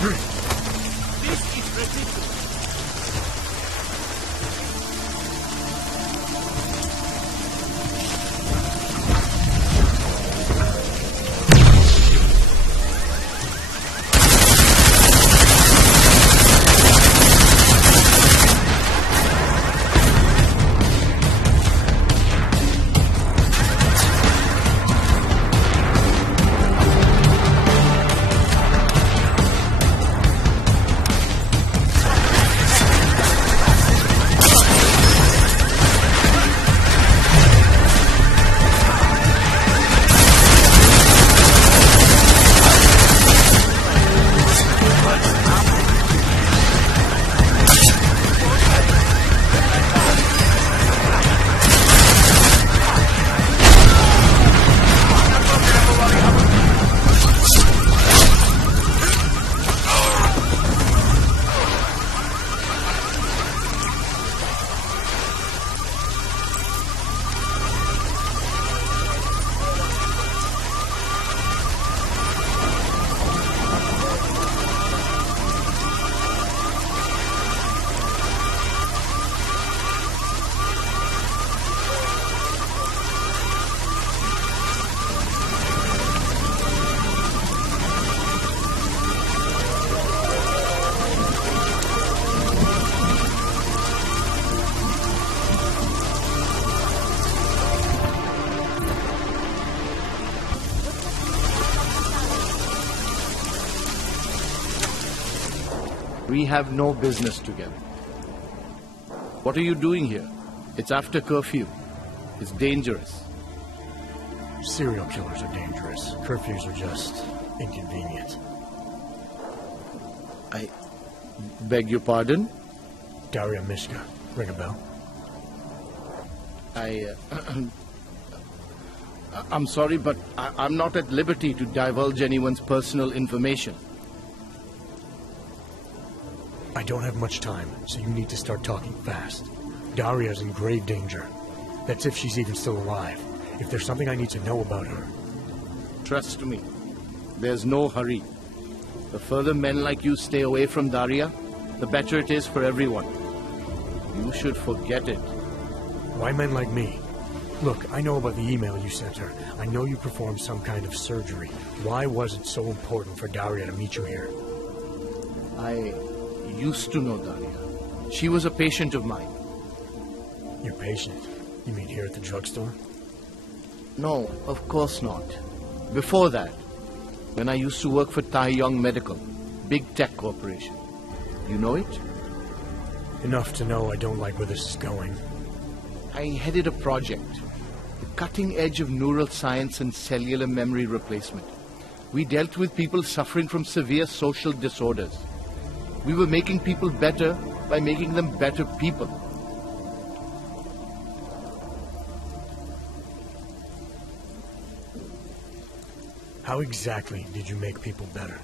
This is ridiculous. We have no business together. What are you doing here? It's after curfew. It's dangerous. Serial killers are dangerous. Curfews are just inconvenient. I beg your pardon? Daria Mishka. Ring a bell? I'm sorry, but I'm not at liberty to divulge anyone's personal information. I don't have much time, so you need to start talking fast. Daria's in grave danger. That's if she's even still alive. If there's something I need to know about her... Trust me, there's no hurry. The further men like you stay away from Daria, the better it is for everyone. You should forget it. Why men like me? Look, I know about the email you sent her. I know you performed some kind of surgery. Why was it so important for Daria to meet you here? I used to know Daria. She was a patient of mine. Your patient? You mean here at the drugstore? No, of course not. Before that, when I used to work for Tai Yong Medical, big tech corporation. You know it? Enough to know I don't like where this is going. I headed a project, the cutting edge of neural science and cellular memory replacement. We dealt with people suffering from severe social disorders. We were making people better by making them better people. How exactly did you make people better?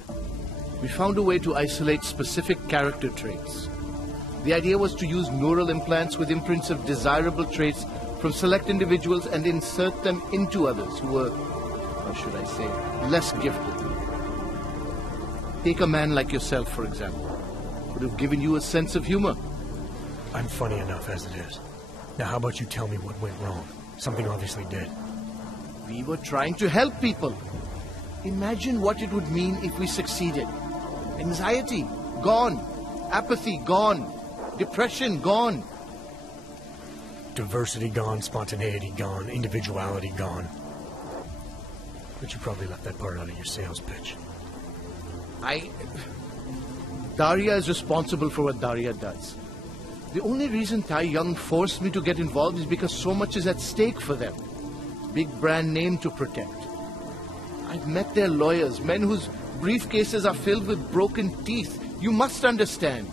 We found a way to isolate specific character traits. The idea was to use neural implants with imprints of desirable traits from select individuals and insert them into others who were, or should I say, less gifted. Take a man like yourself, for example. Would have given you a sense of humor. I'm funny enough as it is. Now how about you tell me what went wrong? Something obviously did. We were trying to help people. Imagine what it would mean if we succeeded. Anxiety, gone. Apathy, gone. Depression, gone. Diversity gone, spontaneity gone, individuality gone. But you probably left that part out of your sales pitch. Daria is responsible for what Daria does. The only reason Tai Yong forced me to get involved is because so much is at stake for them. Big brand name to protect. I've met their lawyers, men whose briefcases are filled with broken teeth. You must understand.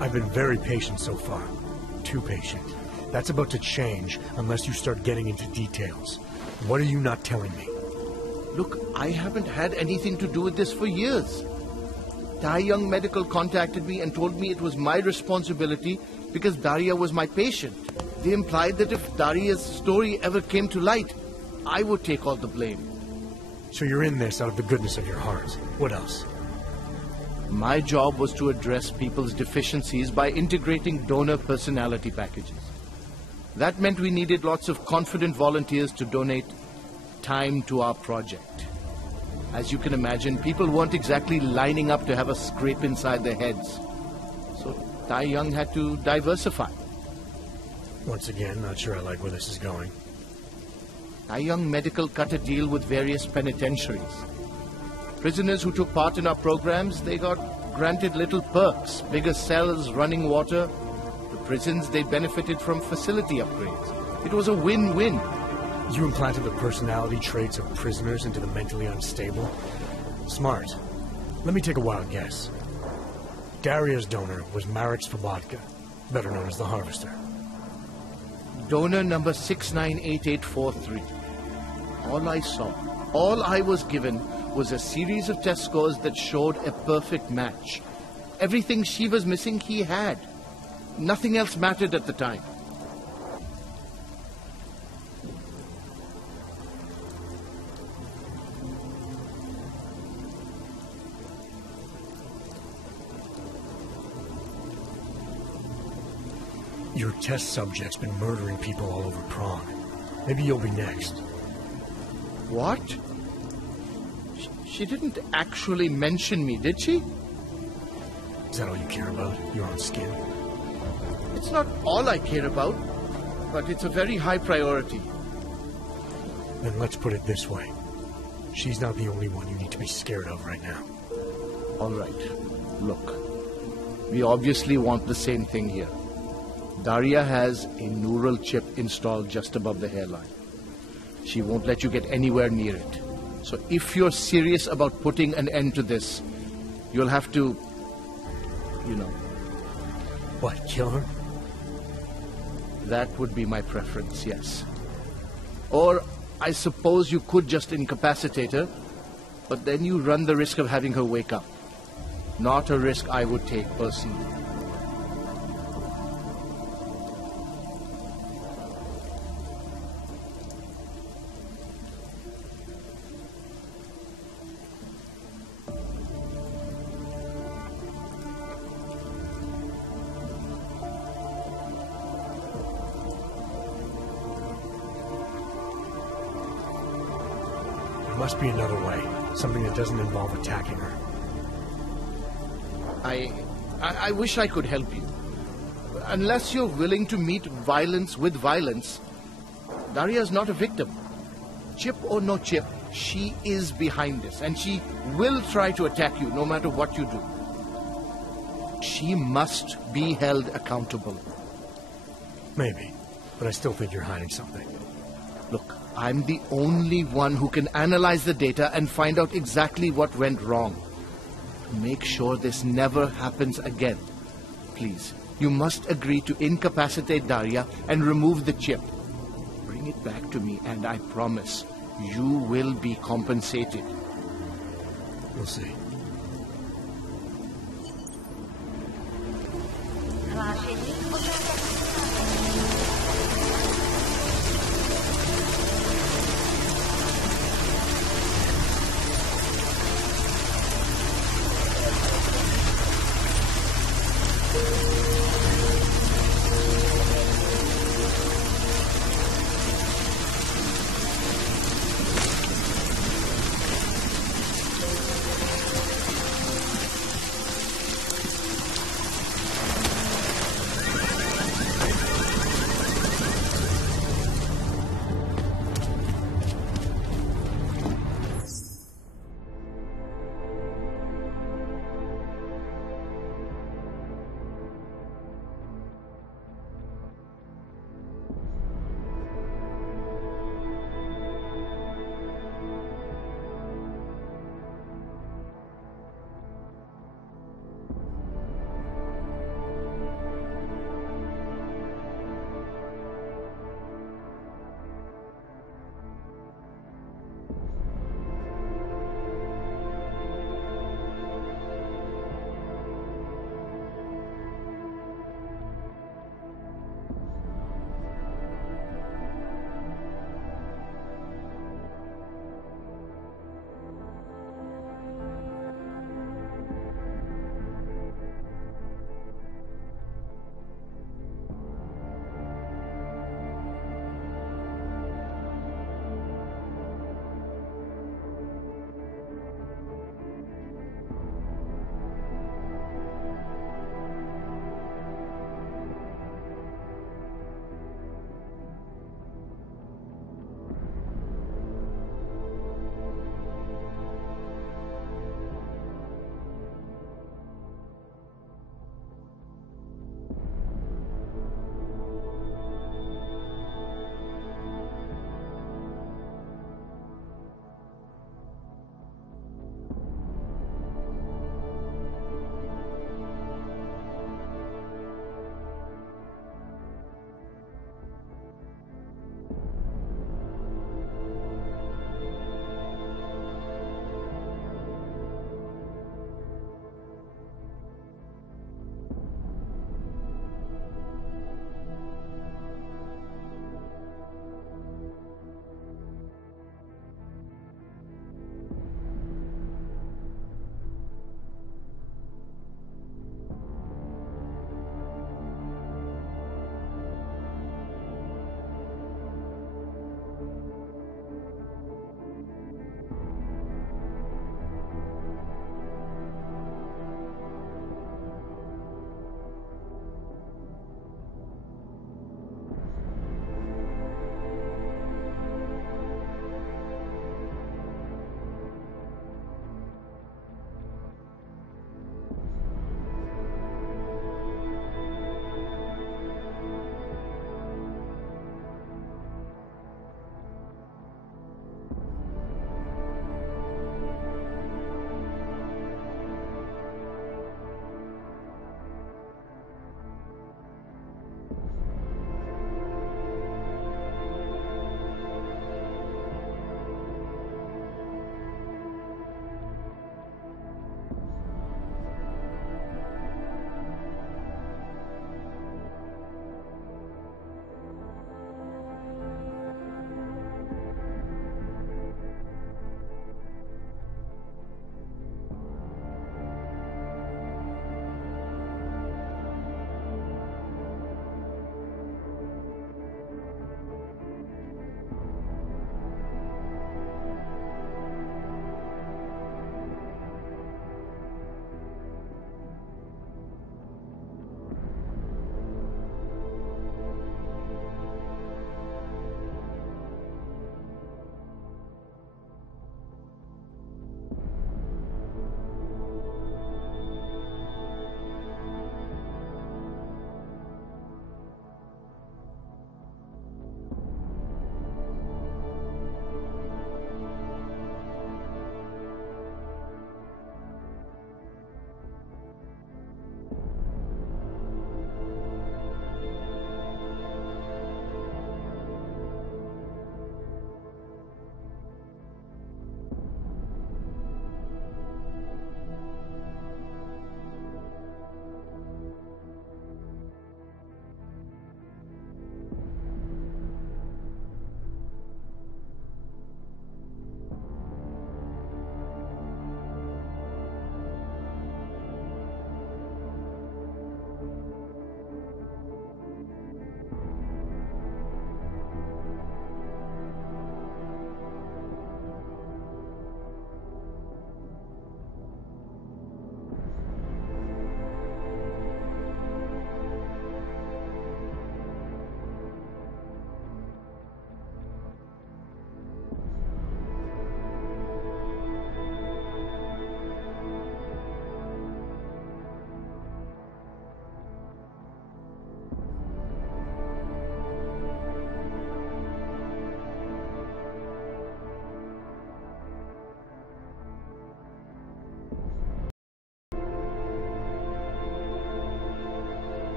I've been very patient so far. Too patient. That's about to change unless you start getting into details. What are you not telling me? Look, I haven't had anything to do with this for years. Tai Yong Medical contacted me and told me it was my responsibility because Daria was my patient. They implied that if Daria's story ever came to light, I would take all the blame. So you're in this out of the goodness of your heart. What else? My job was to address people's deficiencies by integrating donor personality packages. That meant we needed lots of confident volunteers to donate time to our project. As you can imagine, people weren't exactly lining up to have a scrape inside their heads. So Tai Young had to diversify. Once again, not sure I like where this is going. Tai Young Medical cut a deal with various penitentiaries. Prisoners who took part in our programs, they got granted little perks, bigger cells, running water. The prisons, they benefited from facility upgrades. It was a win-win. You implanted the personality traits of prisoners into the mentally unstable? Smart. Let me take a wild guess. Daria's donor was Marek Svobotka, better known as the Harvester. Donor number 698843. All I saw, all I was given was a series of test scores that showed a perfect match. Everything she was missing, he had. Nothing else mattered at the time. Your test subject's been murdering people all over Prague. Maybe you'll be next. What? She didn't actually mention me, did she? Is that all you care about? Your own skin? It's not all I care about, but it's a very high priority. Then let's put it this way. She's not the only one you need to be scared of right now. All right. Look, we obviously want the same thing here. Daria has a neural chip installed just above the hairline. She won't let you get anywhere near it. So if you're serious about putting an end to this, you'll have to, What, kill her? That would be my preference, yes. Or I suppose you could just incapacitate her, but then you run the risk of having her wake up. Not a risk I would take personally. There must be another way. Something that doesn't involve attacking her. I wish I could help you. Unless you're willing to meet violence with violence, Daria's not a victim. Chip or no chip, she is behind this, and she will try to attack you no matter what you do. She must be held accountable. Maybe, but I still think you're hiding something. Look, I'm the only one who can analyze the data and find out exactly what went wrong. Make sure this never happens again. Please, you must agree to incapacitate Daria and remove the chip. Bring it back to me, and I promise you will be compensated. We'll see.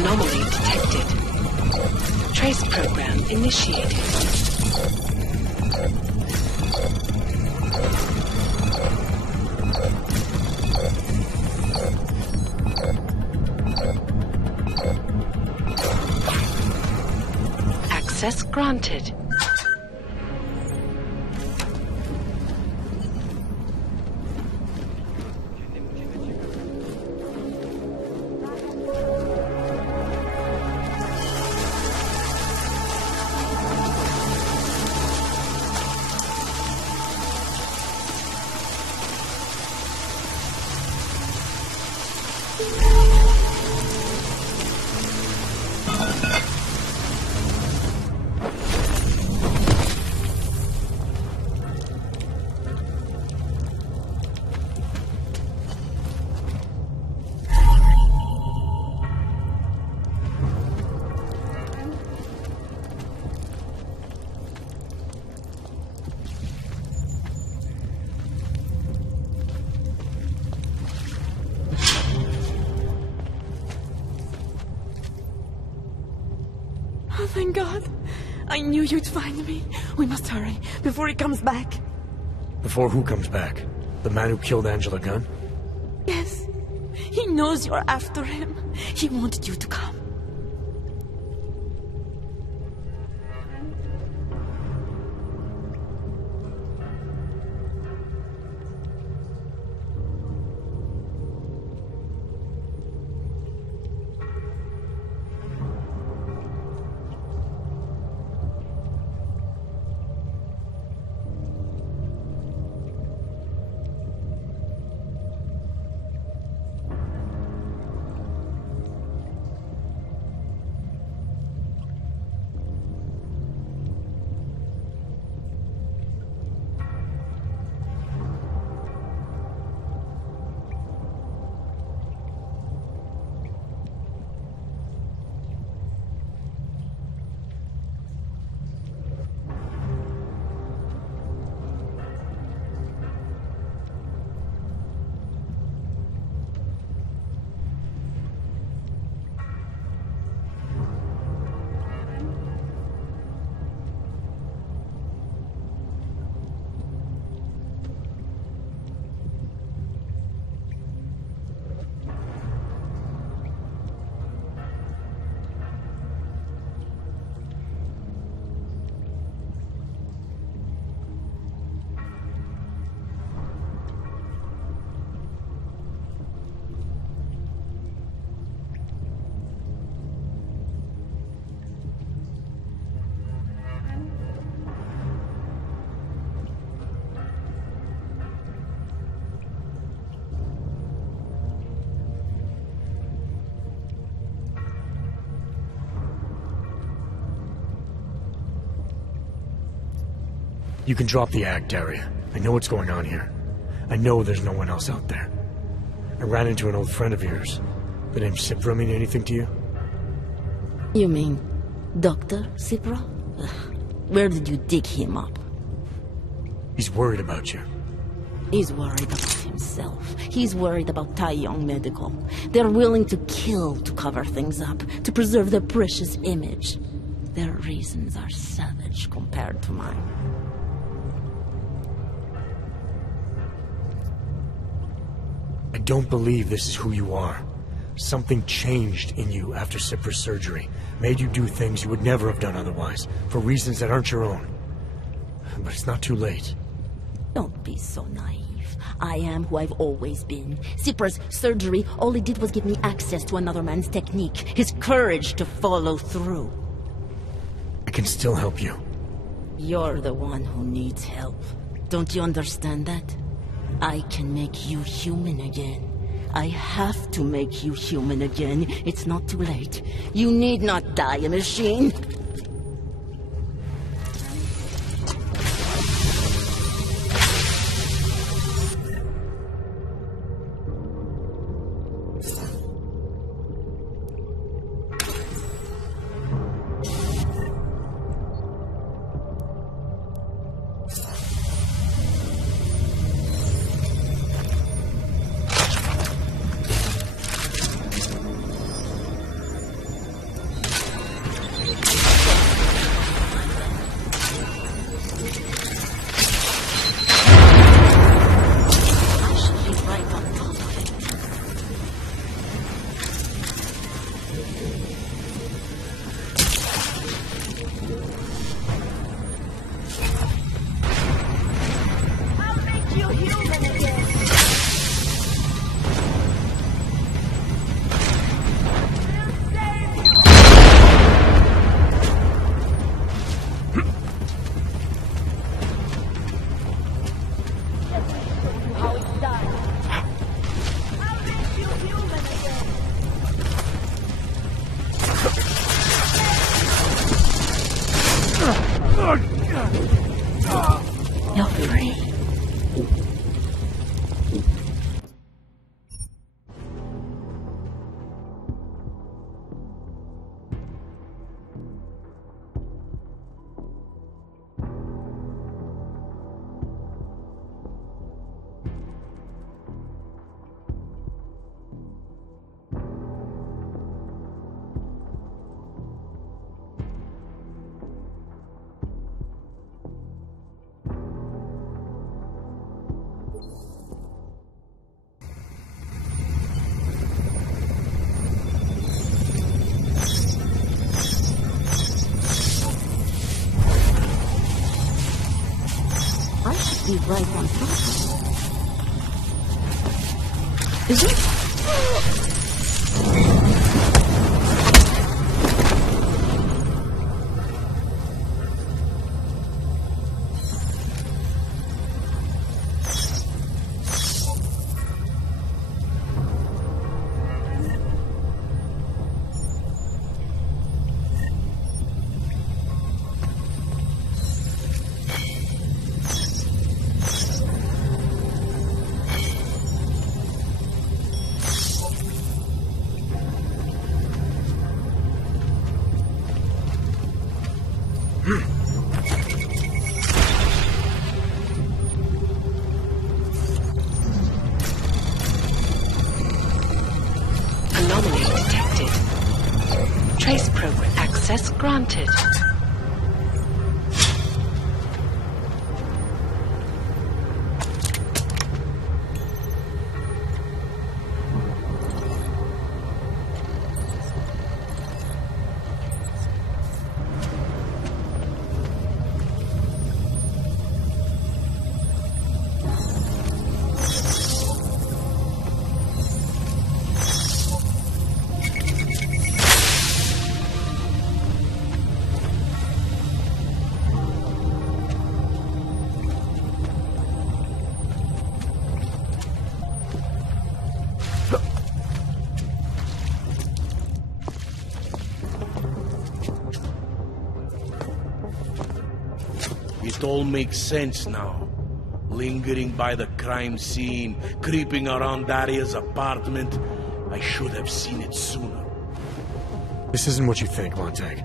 Anomaly detected. Trace program initiated. Access granted. Oh, thank God. I knew you'd find me. We must hurry, before he comes back. Before who comes back? The man who killed Angela Gunn? Yes. He knows you're after him. He wanted you to come. You can drop the act, Daria. I know what's going on here. I know there's no one else out there. I ran into an old friend of yours. The name Cipra mean anything to you? You mean Dr. Cipra? Where did you dig him up? He's worried about you. He's worried about himself. He's worried about Tai Yong Medical. They're willing to kill to cover things up, to preserve their precious image. Their reasons are savage compared to mine. I don't believe this is who you are. Something changed in you after Cipra's surgery. Made you do things you would never have done otherwise, for reasons that aren't your own. But it's not too late. Don't be so naive. I am who I've always been. Cipra's surgery, all it did was give me access to another man's technique. His courage to follow through. I can still help you. You're the one who needs help. Don't you understand that? I can make you human again. I have to make you human again. It's not too late. You need not die a machine. right on purpose. Is it? Anomaly detected. Trace program access granted. It all makes sense now. Lingering by the crime scene, creeping around Daria's apartment. I should have seen it sooner. This isn't what you think, Montag.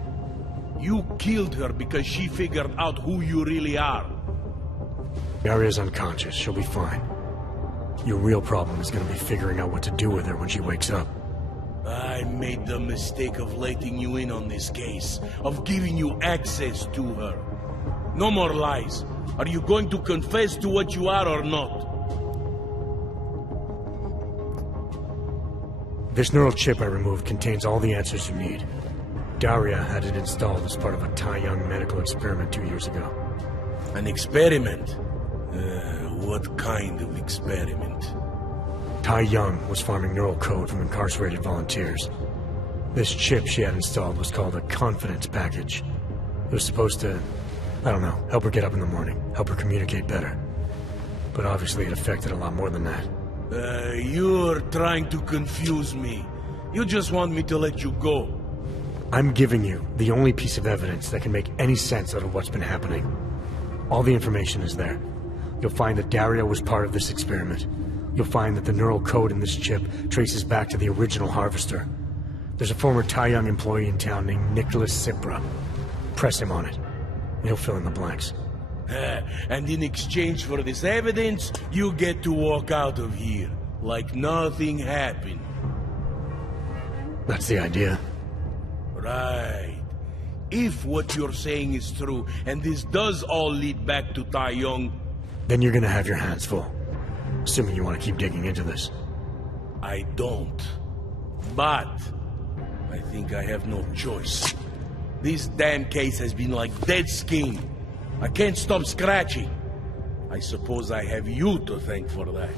You killed her because she figured out who you really are. Daria's unconscious. She'll be fine. Your real problem is going to be figuring out what to do with her when she wakes up. I made the mistake of letting you in on this case, of giving you access to her. No more lies. Are you going to confess to what you are or not? This neural chip I removed contains all the answers you need. Daria had it installed as part of a Tai Young medical experiment 2 years ago. An experiment? What kind of experiment? Tai Young was farming neural code from incarcerated volunteers. This chip she had installed was called a confidence package. It was supposed to, I don't know, help her get up in the morning, help her communicate better. But obviously it affected a lot more than that. You're trying to confuse me. You just want me to let you go. I'm giving you the only piece of evidence that can make any sense out of what's been happening. All the information is there. You'll find that Daria was part of this experiment. You'll find that the neural code in this chip traces back to the original Harvester. There's a former Tai Young employee in town named Nicholas Cipra. Press him on it, and he'll fill in the blanks. And in exchange for this evidence, you get to walk out of here like nothing happened. That's the idea. Right. If what you're saying is true, and this does all lead back to Tai Young, Then you're gonna have your hands full. Assuming you want to keep digging into this. I don't. But I think I have no choice. This damn case has been like dead skin. I can't stop scratching. I suppose I have you to thank for that.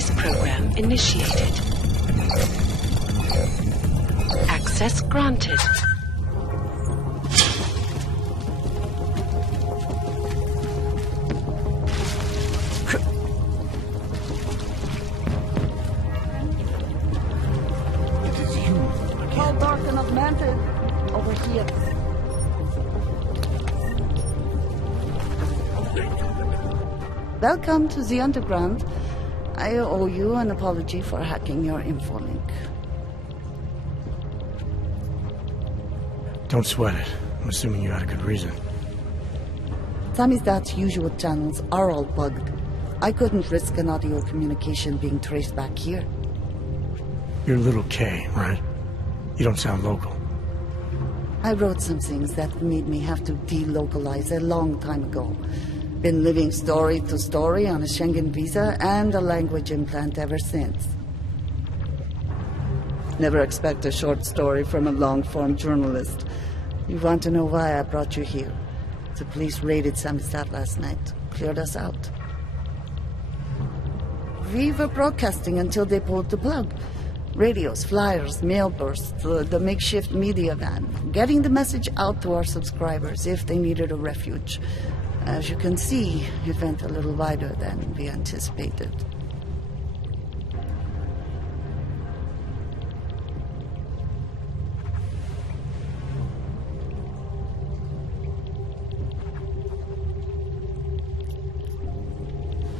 Trace program initiated. Access granted. All dark and augmented over here. Welcome to the Underground. I owe you an apology for hacking your infolink. Don't sweat it. I'm assuming you had a good reason. Samizdat's usual channels are all bugged. I couldn't risk an audio communication being traced back here. You're Little K, right? You don't sound local. I wrote some things that made me have to delocalize a long time ago. Been living story to story on a Schengen visa and a language implant ever since. Never expect a short story from a long-form journalist. You want to know why I brought you here? The police raided Samizdat last night. Cleared us out. We were broadcasting until they pulled the plug. Radios, flyers, mail bursts, the makeshift media van. Getting the message out to our subscribers if they needed a refuge. As you can see, it went a little wider than we anticipated.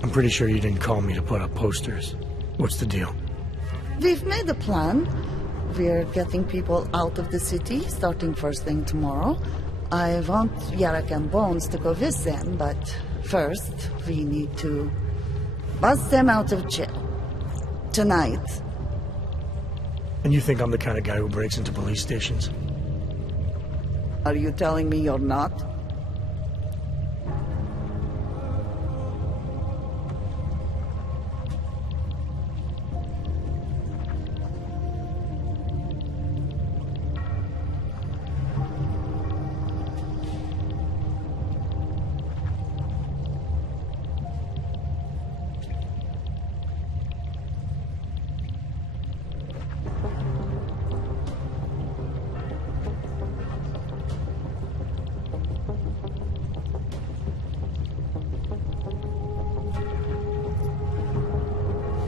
I'm pretty sure you didn't call me to put up posters. What's the deal? We've made a plan. We're getting people out of the city, starting first thing tomorrow. I want Yarek and Bones to go with them, but first, we need to bust them out of jail. Tonight. And you think I'm the kind of guy who breaks into police stations? Are you telling me you're not?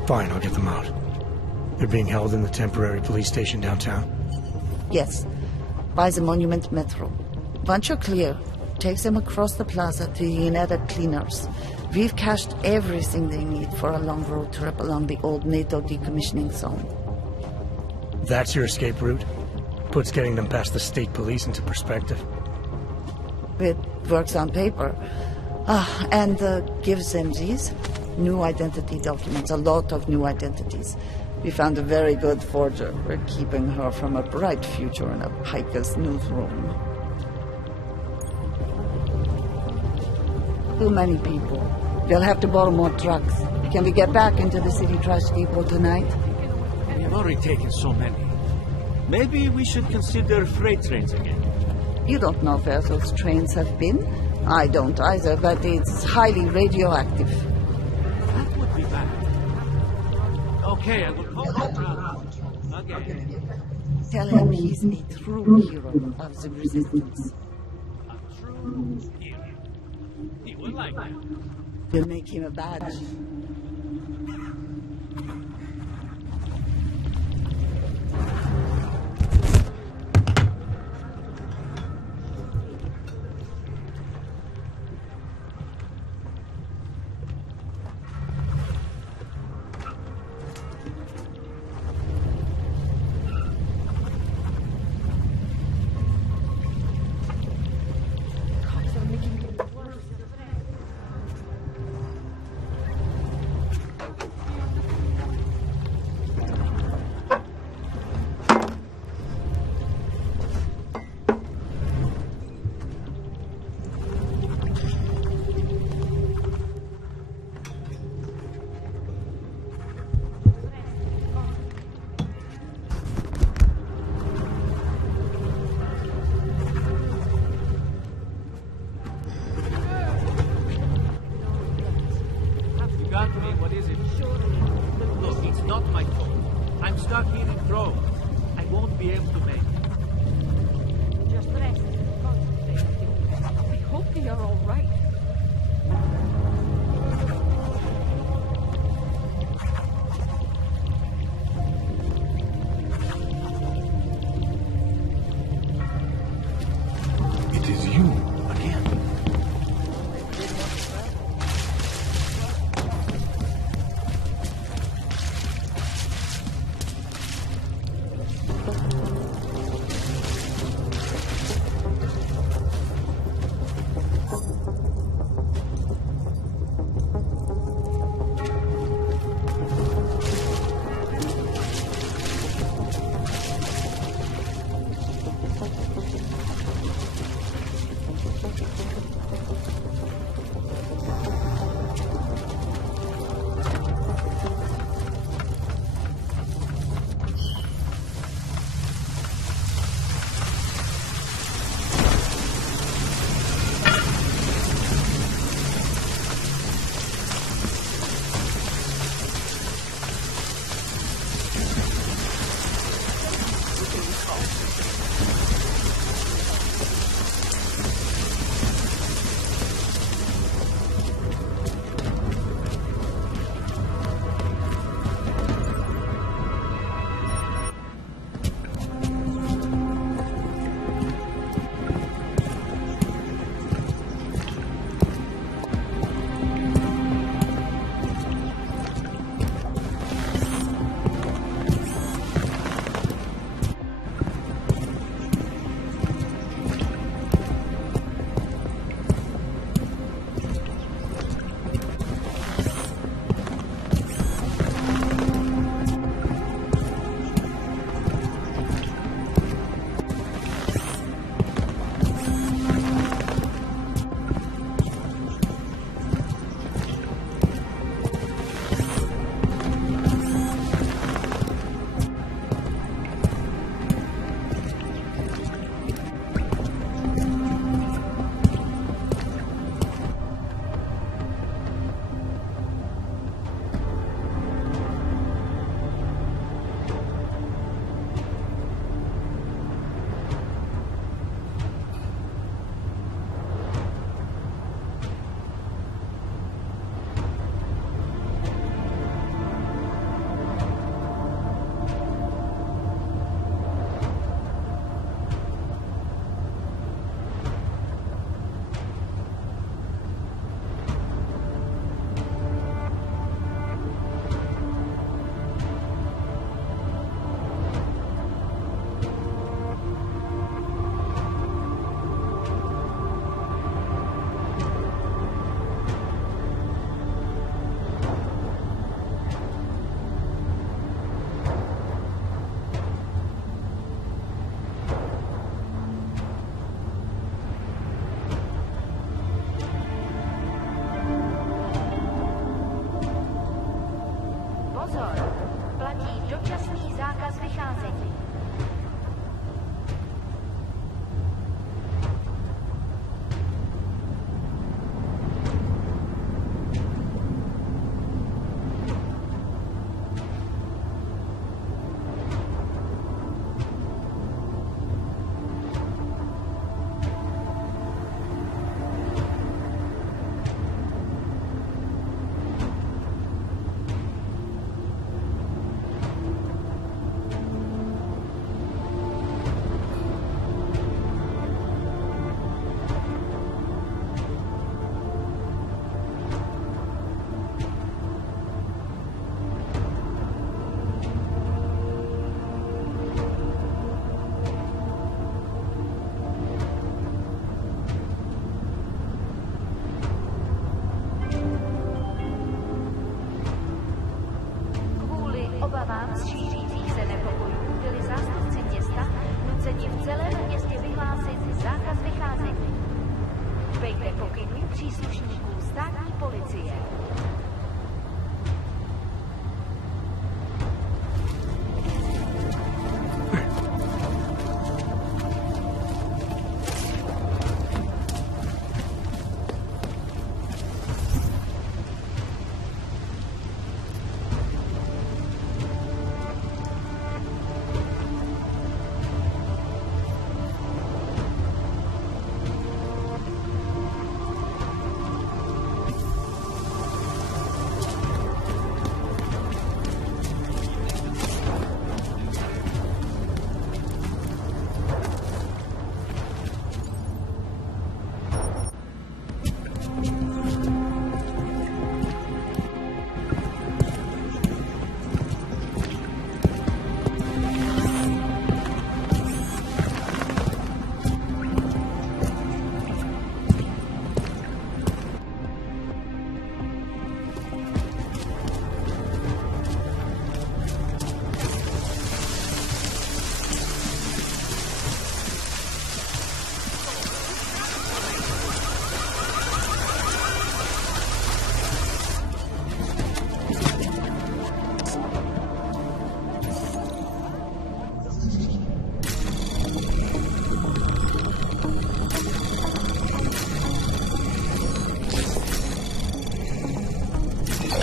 Fine, I'll get them out. They're being held in the temporary police station downtown? Yes. By the Monument Metro. Once you're clear, takes them across the plaza to the United Cleaners. We've cached everything they need for a long road trip along the old NATO decommissioning zone. That's your escape route? Puts getting them past the state police into perspective. It works on paper. And gives them these new identity documents, a lot of new identities. We found a very good forger. We're keeping her from a bright future in a Picus newsroom. Too many people. We'll have to borrow more trucks. Can we get back into the city trash depot tonight? We have already taken so many. Maybe we should consider freight trains again. You don't know where those trains have been? I don't either, but it's highly radioactive. That would be bad. Okay, I will call him around. Again. Tell him he's a true hero of the resistance. A true hero. He would like that. We'll make him a badge. Got me. What is it? It's not my fault. I'm stuck here in Rome. I won't be able to make it. Just rest. Concentrate. I hope they are all right. It is you again.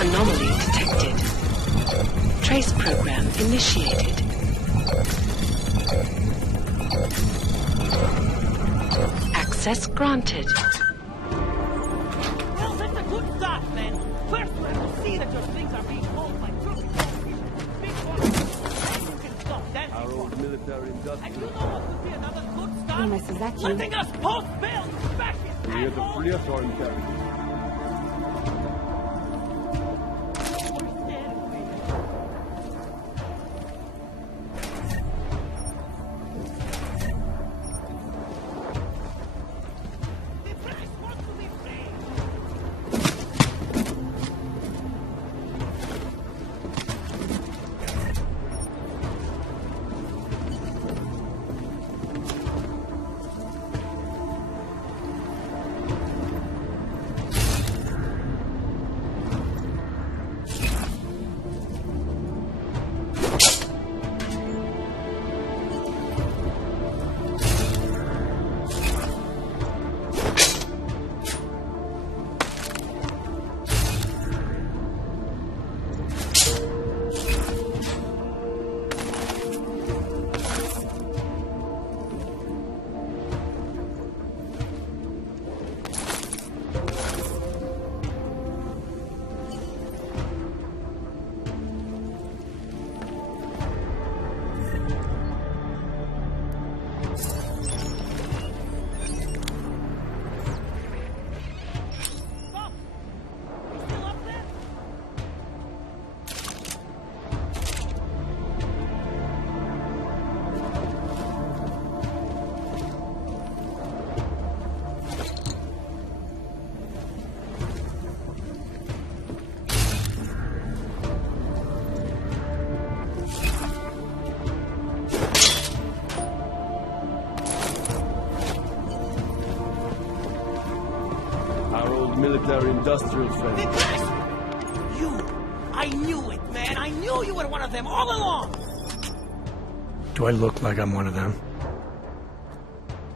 Anomaly detected. Trace program initiated. Access granted. Well, that's a good start, man. First, we have to see that your things are being hauled by trucks. Big one. You can stop that. Our old military And industrial. you know what would be another good start? Loomis, is that you? Letting us post-bail, you fascist We had to asshole! free us or carry. The press wants to be free! Stop! You still up there? Our old military industrial The friend. press! You! I knew it, man! I knew you were one of them all along! Do I look like I'm one of them?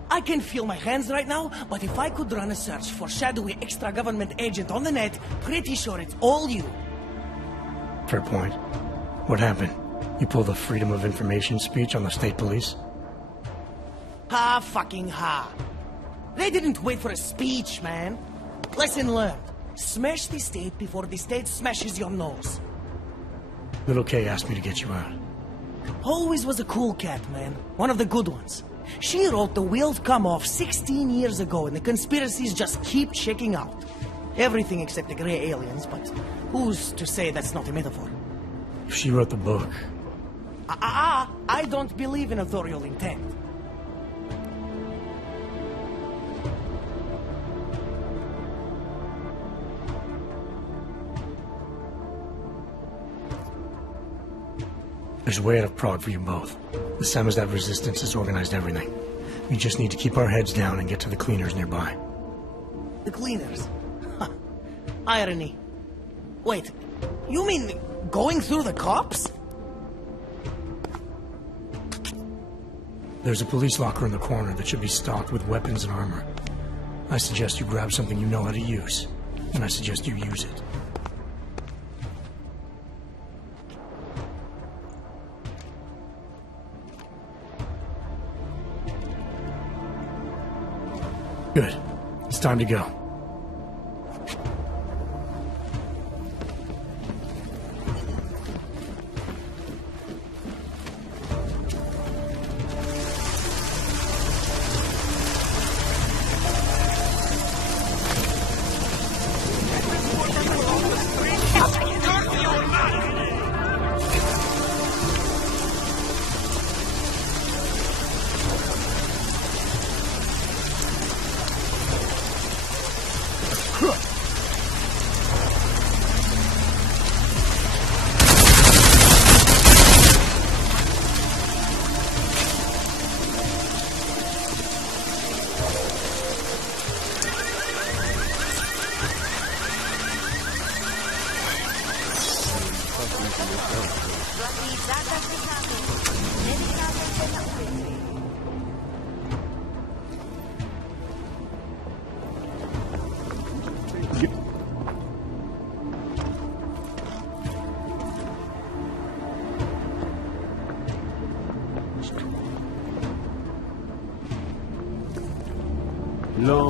I can feel my hands right now, but if I could run a search for shadowy extra-government agent on the net, pretty sure it's all you. Fair point. What happened? You pulled a Freedom of Information speech on the state police? Ha fucking ha. They didn't wait for a speech, man. Lesson learned. Smash the state before the state smashes your nose. Little K asked me to get you out. Always was a cool cat, man. One of the good ones. She wrote The Wheels Come Off 16 years ago, and the conspiracies just keep checking out. Everything except the gray aliens, but who's to say that's not a metaphor? If she wrote the book, I don't believe in authorial intent. there's a way out of Prague for you both. The Samizdat resistance has organized everything. We just need to keep our heads down and get to the cleaners nearby. The cleaners? Huh. Irony. Wait, you mean going through the cops? There's a police locker in the corner that should be stocked with weapons and armor. I suggest you grab something you know how to use, and I suggest you use it. Good. It's time to go.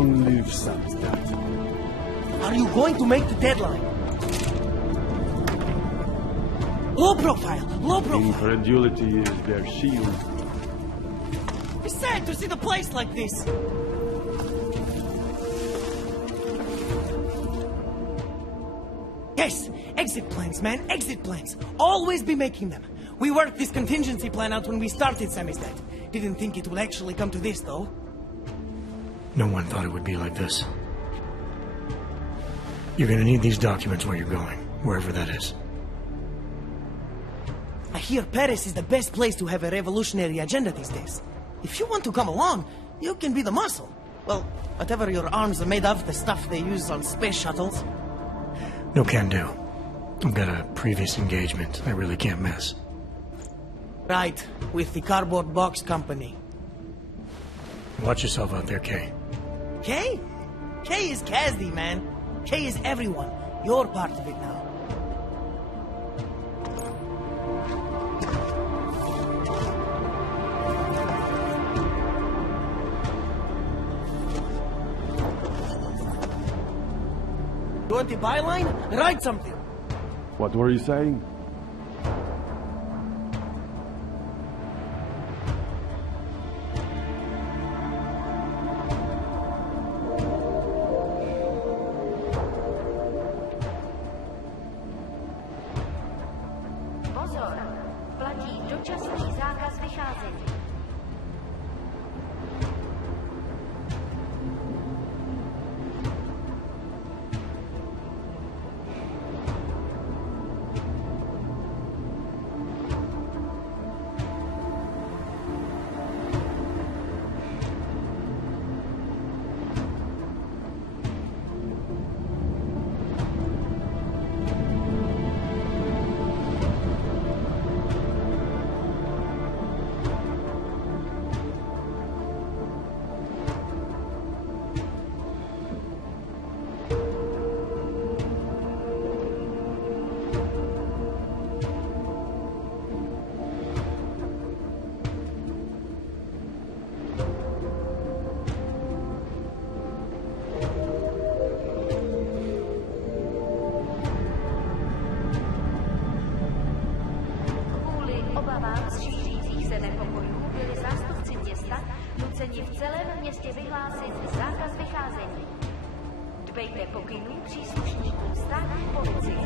Long live Samizdat. Are you going to make the deadline? Low profile, low profile. Incredulity is their shield. It's sad to see the place like this. Yes, exit plans, man, exit plans. Always be making them. We worked this contingency plan out when we started Samizdat. Didn't think it would actually come to this, though. No one thought it would be like this. You're gonna need these documents where you're going, wherever that is. I hear Paris is the best place to have a revolutionary agenda these days. If you want to come along, you can be the muscle. Well, whatever your arms are made of, the stuff they use on space shuttles. No can do. I've got a previous engagement I really can't miss. Right, with the Cardboard Box Company. Watch yourself out there, Kay. Kay? Kay is Kazdi, man. Kay is everyone. You're part of it now. You want the byline? Write something. What were you saying? Pozor, platí dočasný zákaz vycházení. Obavám z šířících se nepokojů byli zástupci města nuceni v celém městě vyhlásit zákaz vycházení. Dbejte pokynů příslušníků státní policie.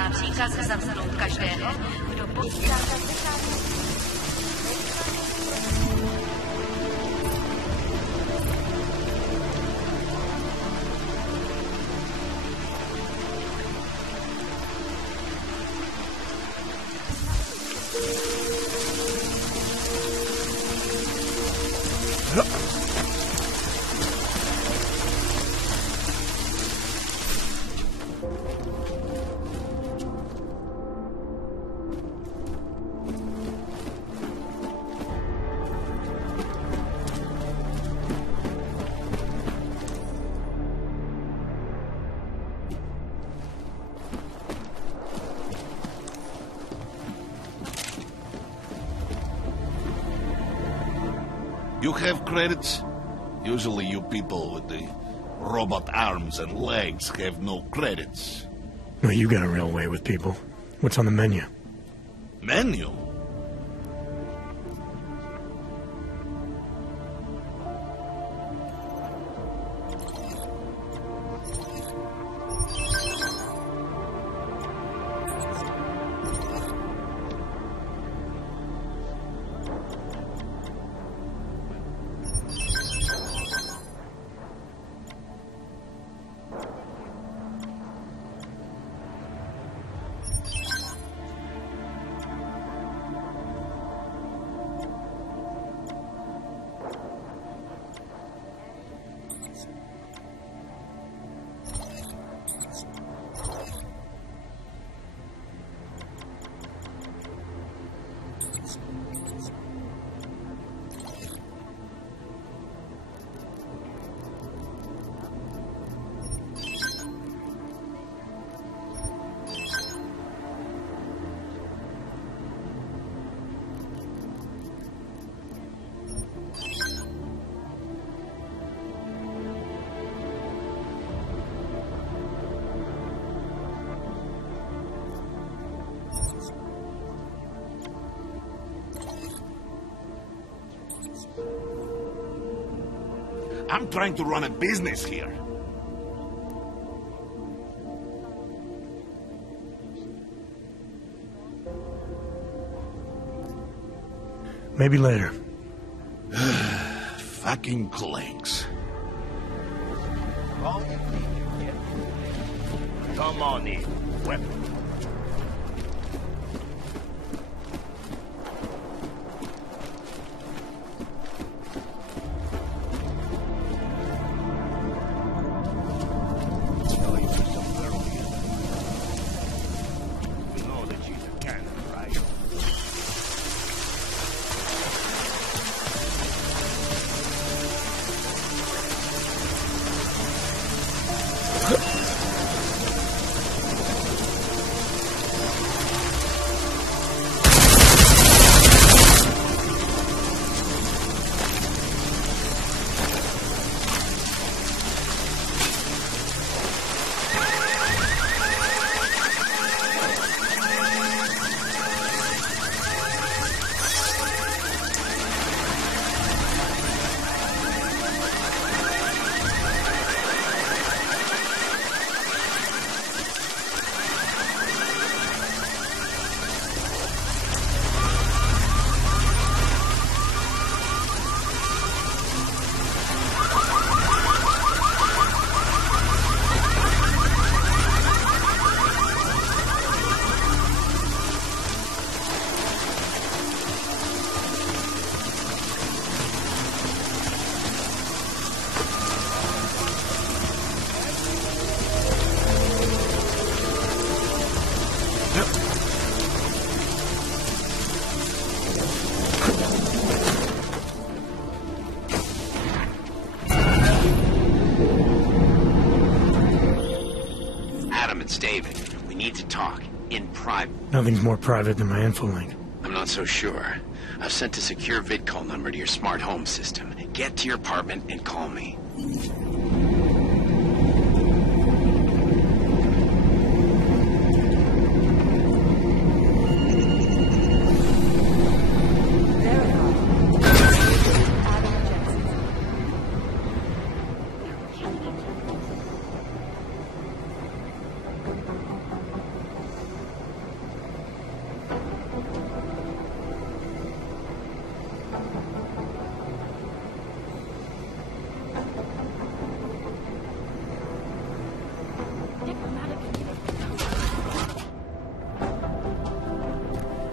má příkaz zamknout každého, kdo poruší zákaz vycházení. You have credits? Usually you people with the robot arms and legs have no credits. Well, you got a real way with people. What's on the menu? Menu? I'm trying to run a business here. Maybe later. Fucking clanks. Come on in. Weapon. It's David. We need to talk. In private. Nothing's more private than my infolink. I'm not so sure. I've sent a secure VidCall number to your smart home system. Get to your apartment and call me.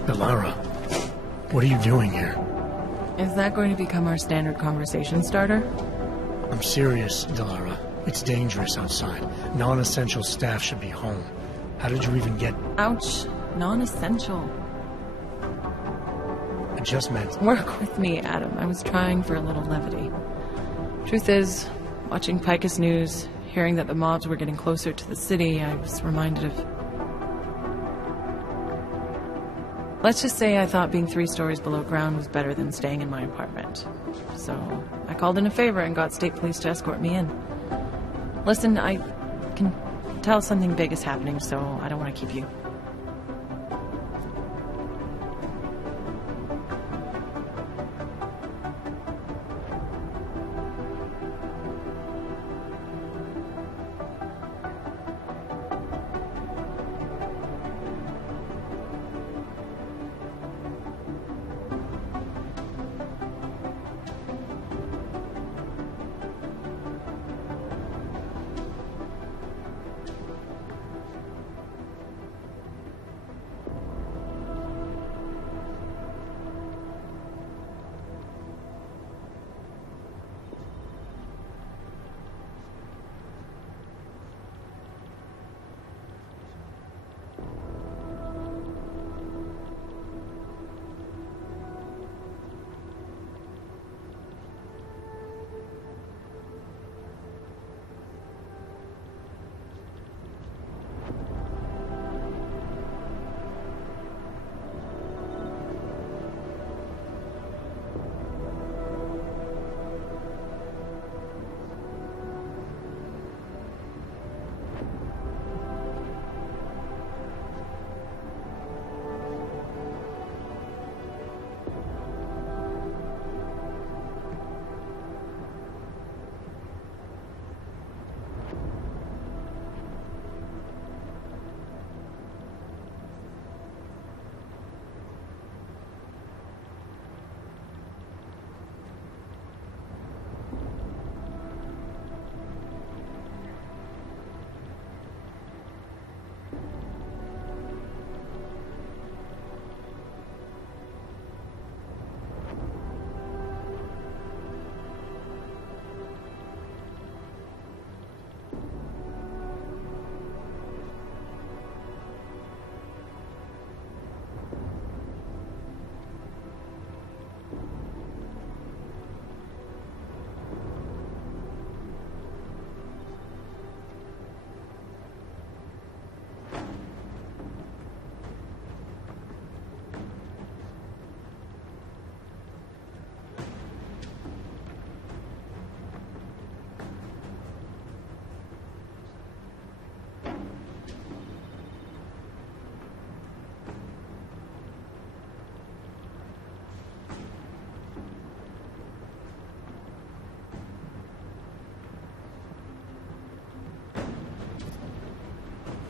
Delara, what are you doing here? Is that going to become our standard conversation starter? I'm serious, Delara. It's dangerous outside. Non-essential staff should be home. How did you even get... Ouch. Non-essential. I just meant... Work with me, Adam. I was trying for a little levity. Truth is, watching Picus News, hearing that the mobs were getting closer to the city, I was reminded of... Let's just say I thought being 3 stories below ground was better than staying in my apartment. So I called in a favor and got state police to escort me in. Listen, I can tell something big is happening, so I don't want to keep you.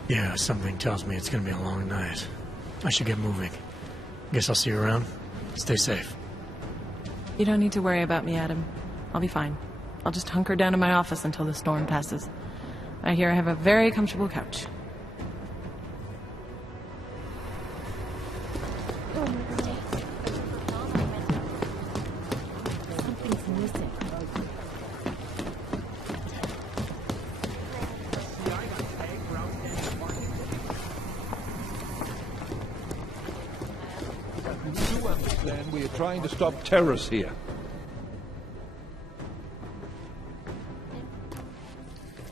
Yeah, something tells me it's gonna be a long night. I should get moving. Guess I'll see you around. Stay safe. You don't need to worry about me, Adam. I'll be fine. I'll just hunker down in my office until the storm passes. I hear I have a very comfortable couch. We are trying to stop terrorists here.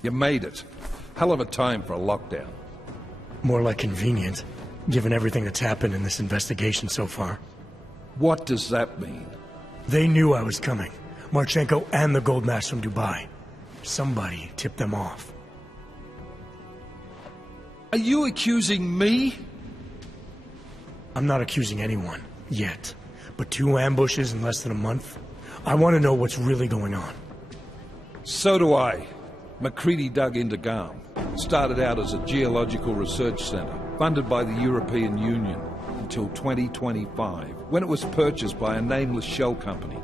You made it. Hell of a time for a lockdown. More like convenient, given everything that's happened in this investigation so far. What does that mean? They knew I was coming. Marchenko and the gold mask from Dubai. Somebody tipped them off. Are you accusing me? I'm not accusing anyone, yet. But 2 ambushes in less than a month? I want to know what's really going on. So do I. MacCready dug into GARM. Started out as a geological research centre, funded by the European Union, until 2025, when it was purchased by a nameless shell company.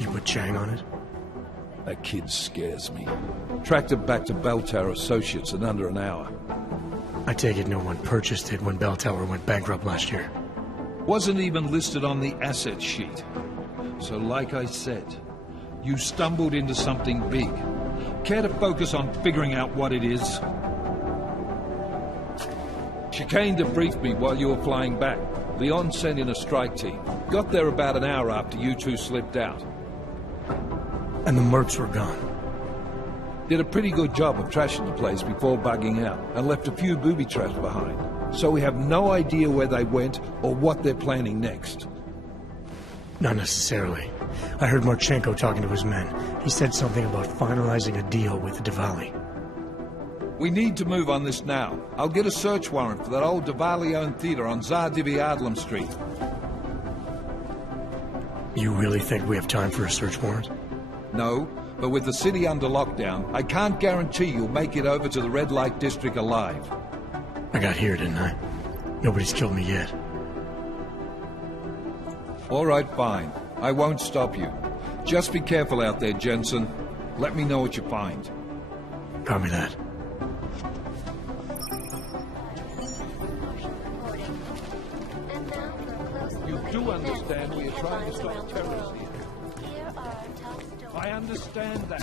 You put Chang on it? That kid scares me. Tracked it back to Beltar Associates in under an hour. I take it no one purchased it when Bell Tower went bankrupt last year. Wasn't even listed on the asset sheet. So like I said, you stumbled into something big. Care to focus on figuring out what it is? Chicane debriefed me while you were flying back. Leon sent in a strike team. Got there about an hour after you two slipped out. And the mercs were gone. Did a pretty good job of trashing the place before bugging out, and left a few booby traps behind. So we have no idea where they went or what they're planning next. Not necessarily. I heard Marchenko talking to his men. He said something about finalizing a deal with Diwali. We need to move on this now. I'll get a search warrant for that old Diwali-owned theater on Tsar Divi-Adlam Street. You really think we have time for a search warrant? No, but with the city under lockdown, I can't guarantee you'll make it over to the Red Light District alive. I got here, didn't I? Nobody's killed me yet. All right, fine. I won't stop you. Just be careful out there, Jensen. Let me know what you find. Copy that. You do understand we are trying to stop terrorists here. I understand that.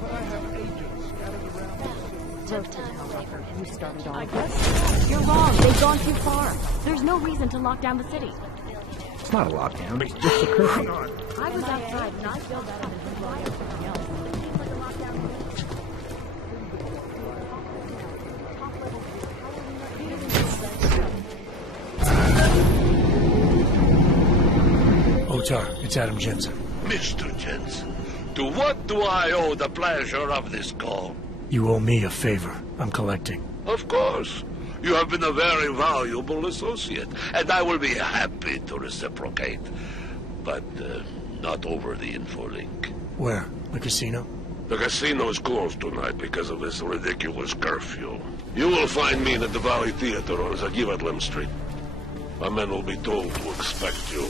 But I have agents scattered around. Don't tell Walker who started all of this. You're wrong. They've gone too far. There's no reason to lock down the city. It's not a lockdown, it's just a curfew. I was outside and I feel better than everybody else. Otar, it's Adam Jensen. Mr. Jensen, to what do I owe the pleasure of this call? You owe me a favor. I'm collecting. Of course. You have been a very valuable associate, and I will be happy to reciprocate. But not over the infolink. Where? The casino? The casino is closed tonight because of this ridiculous curfew. You will find me in the Diwali Theater on Zagivatlam Street. My men will be told to expect you.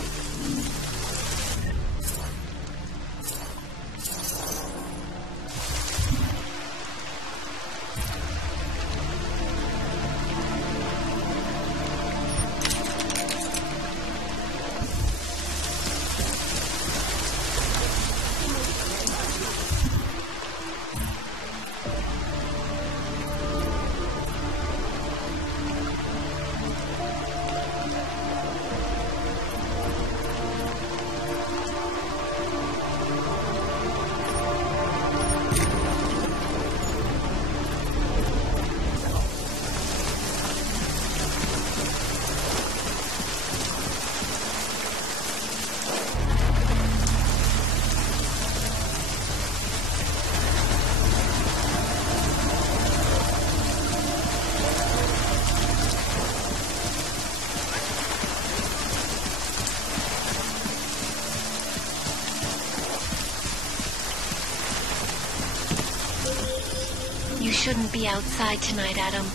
You shouldn't be outside tonight, Adam.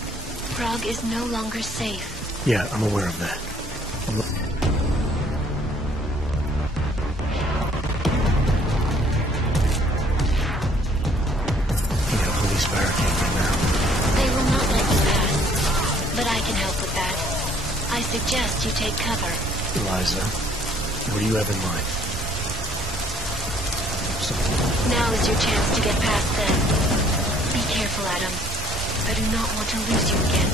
Prague is no longer safe. Yeah, I'm aware of that. You got a police barricade right now. They will not let you pass. But I can help with that. I suggest you take cover. Eliza, what do you have in mind? Now is your chance to get past them. Be careful, Adam. I do not want to lose you again.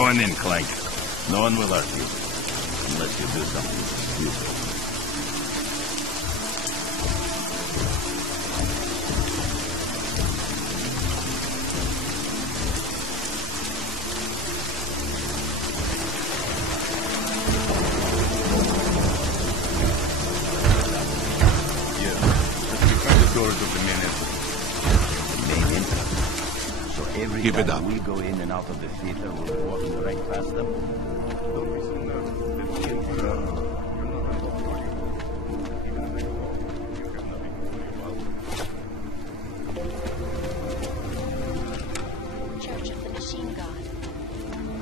Join in, Clank. No one will hurt you. Unless you do something stupid. Keep it up. We go in and out of the theater, we'll be walking right past them. Church of the Machine God.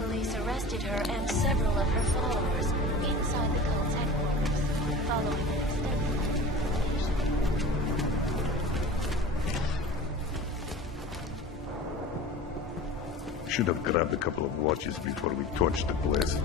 Police arrested her and several of her followers inside the cult's headquarters, following an extensive investigation. Should have grabbed a couple of watches before we torched the place.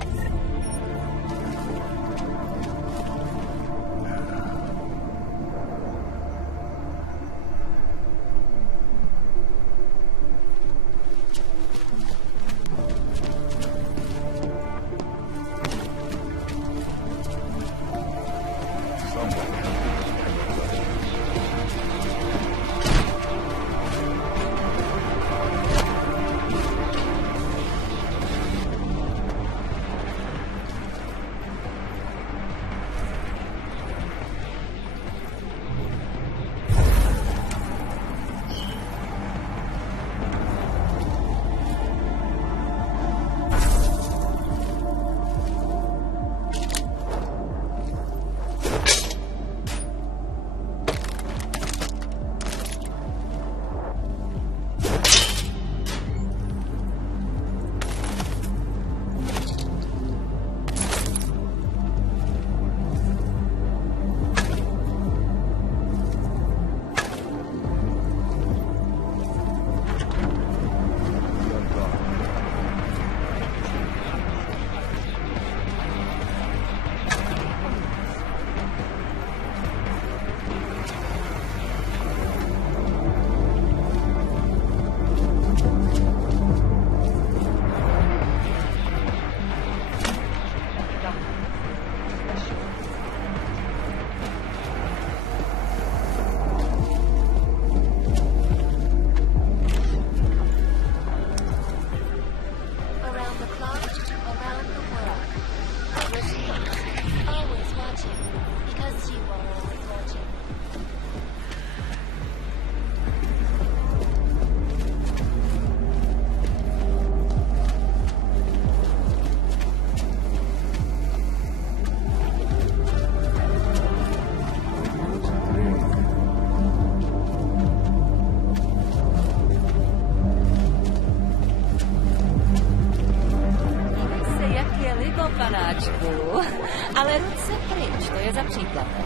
Ale ruce pryč, to je za příplatek.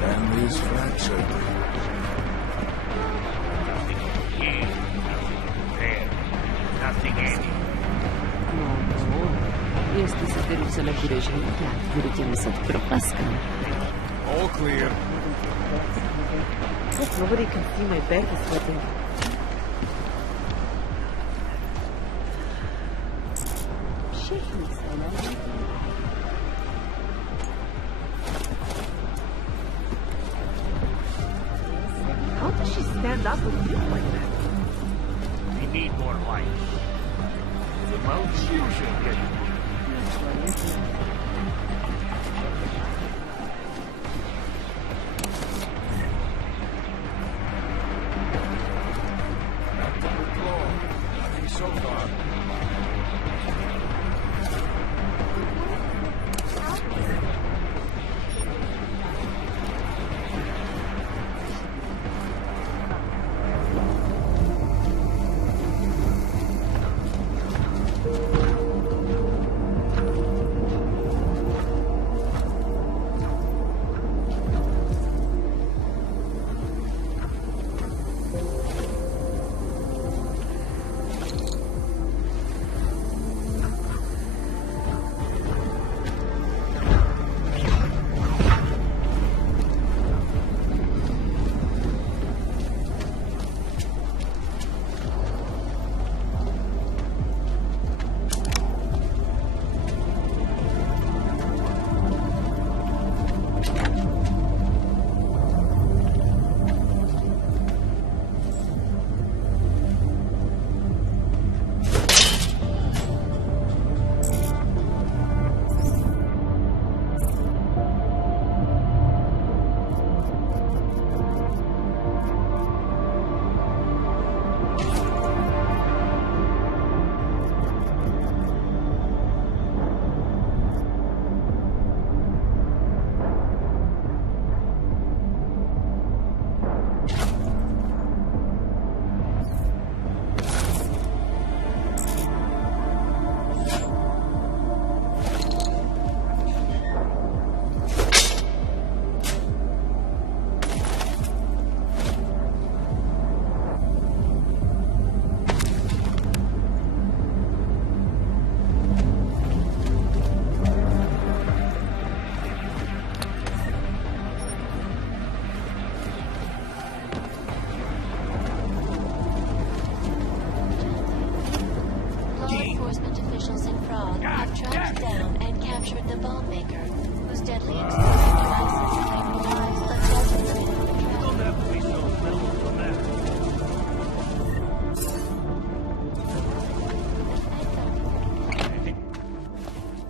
Family's fractured. Nothing in. Jestli se ty ruce nebudeš hlídat, budu tě muset proplaskat. All clear. Hope nobody can see my bed is sweating. Všichni se na. How does she stand up with you like that? We need more light. The malfusion get So far.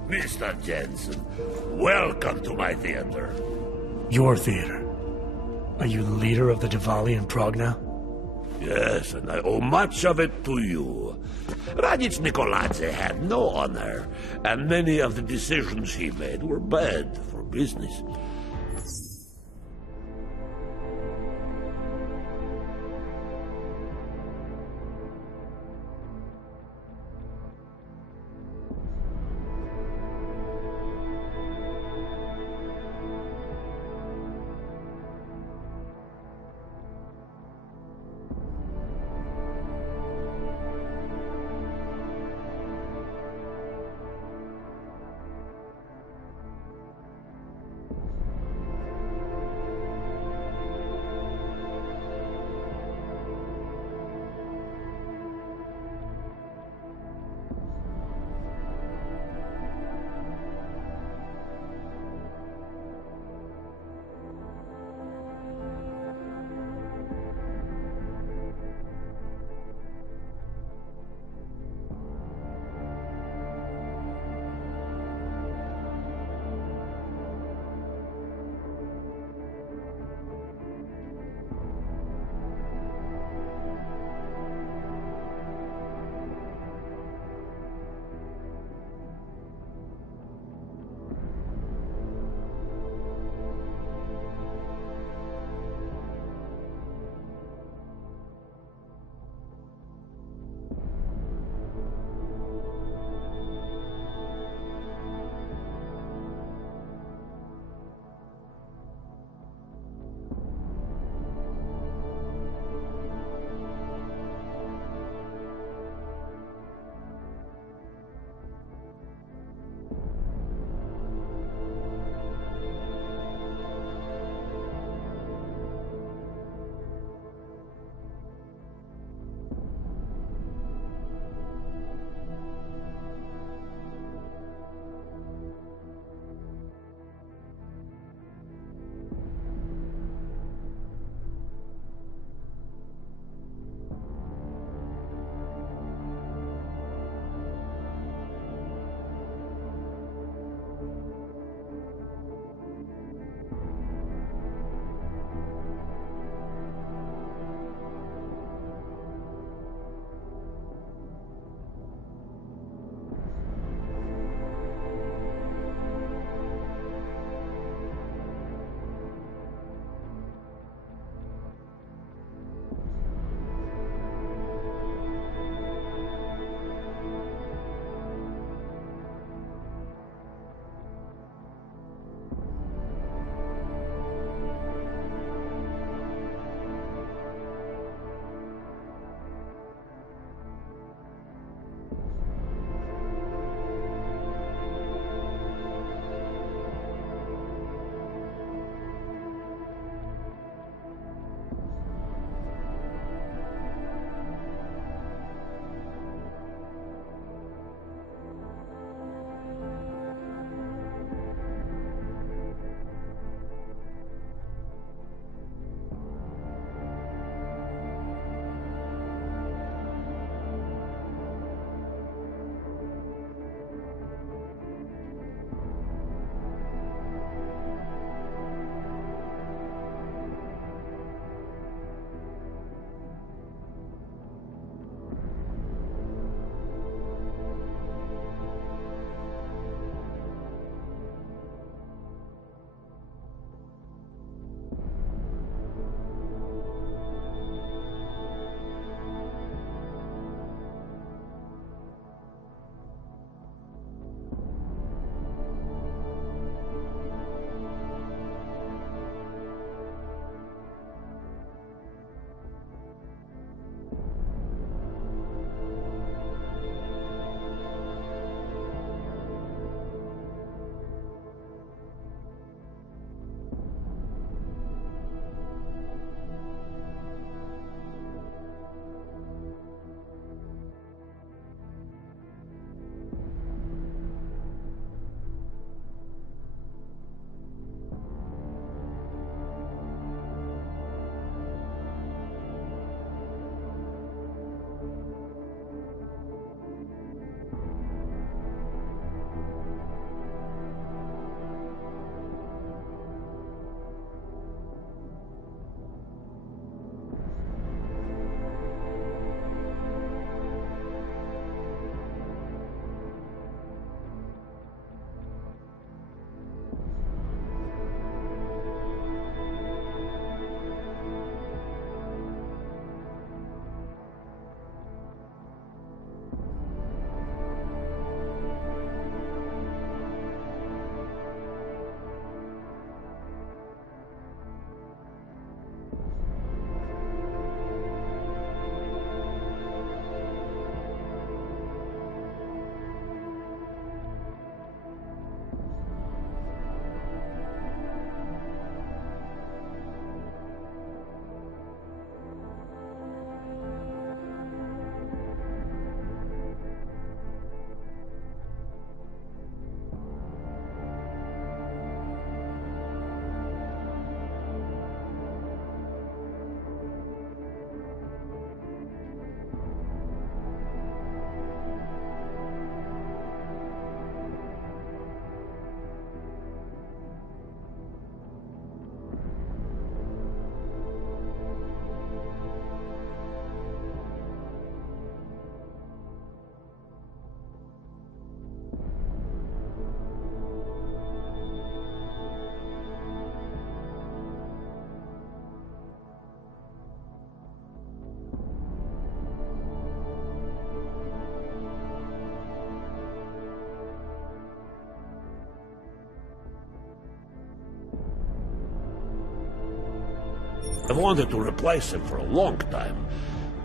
Mr. Jensen, welcome to my theater. Your theater? Are you the leader of the Diwali in Prague now? Yes, and I owe much of it to you. Radich Nikoladze had no honor, and many of the decisions he made were bad for business. I've wanted to replace him for a long time,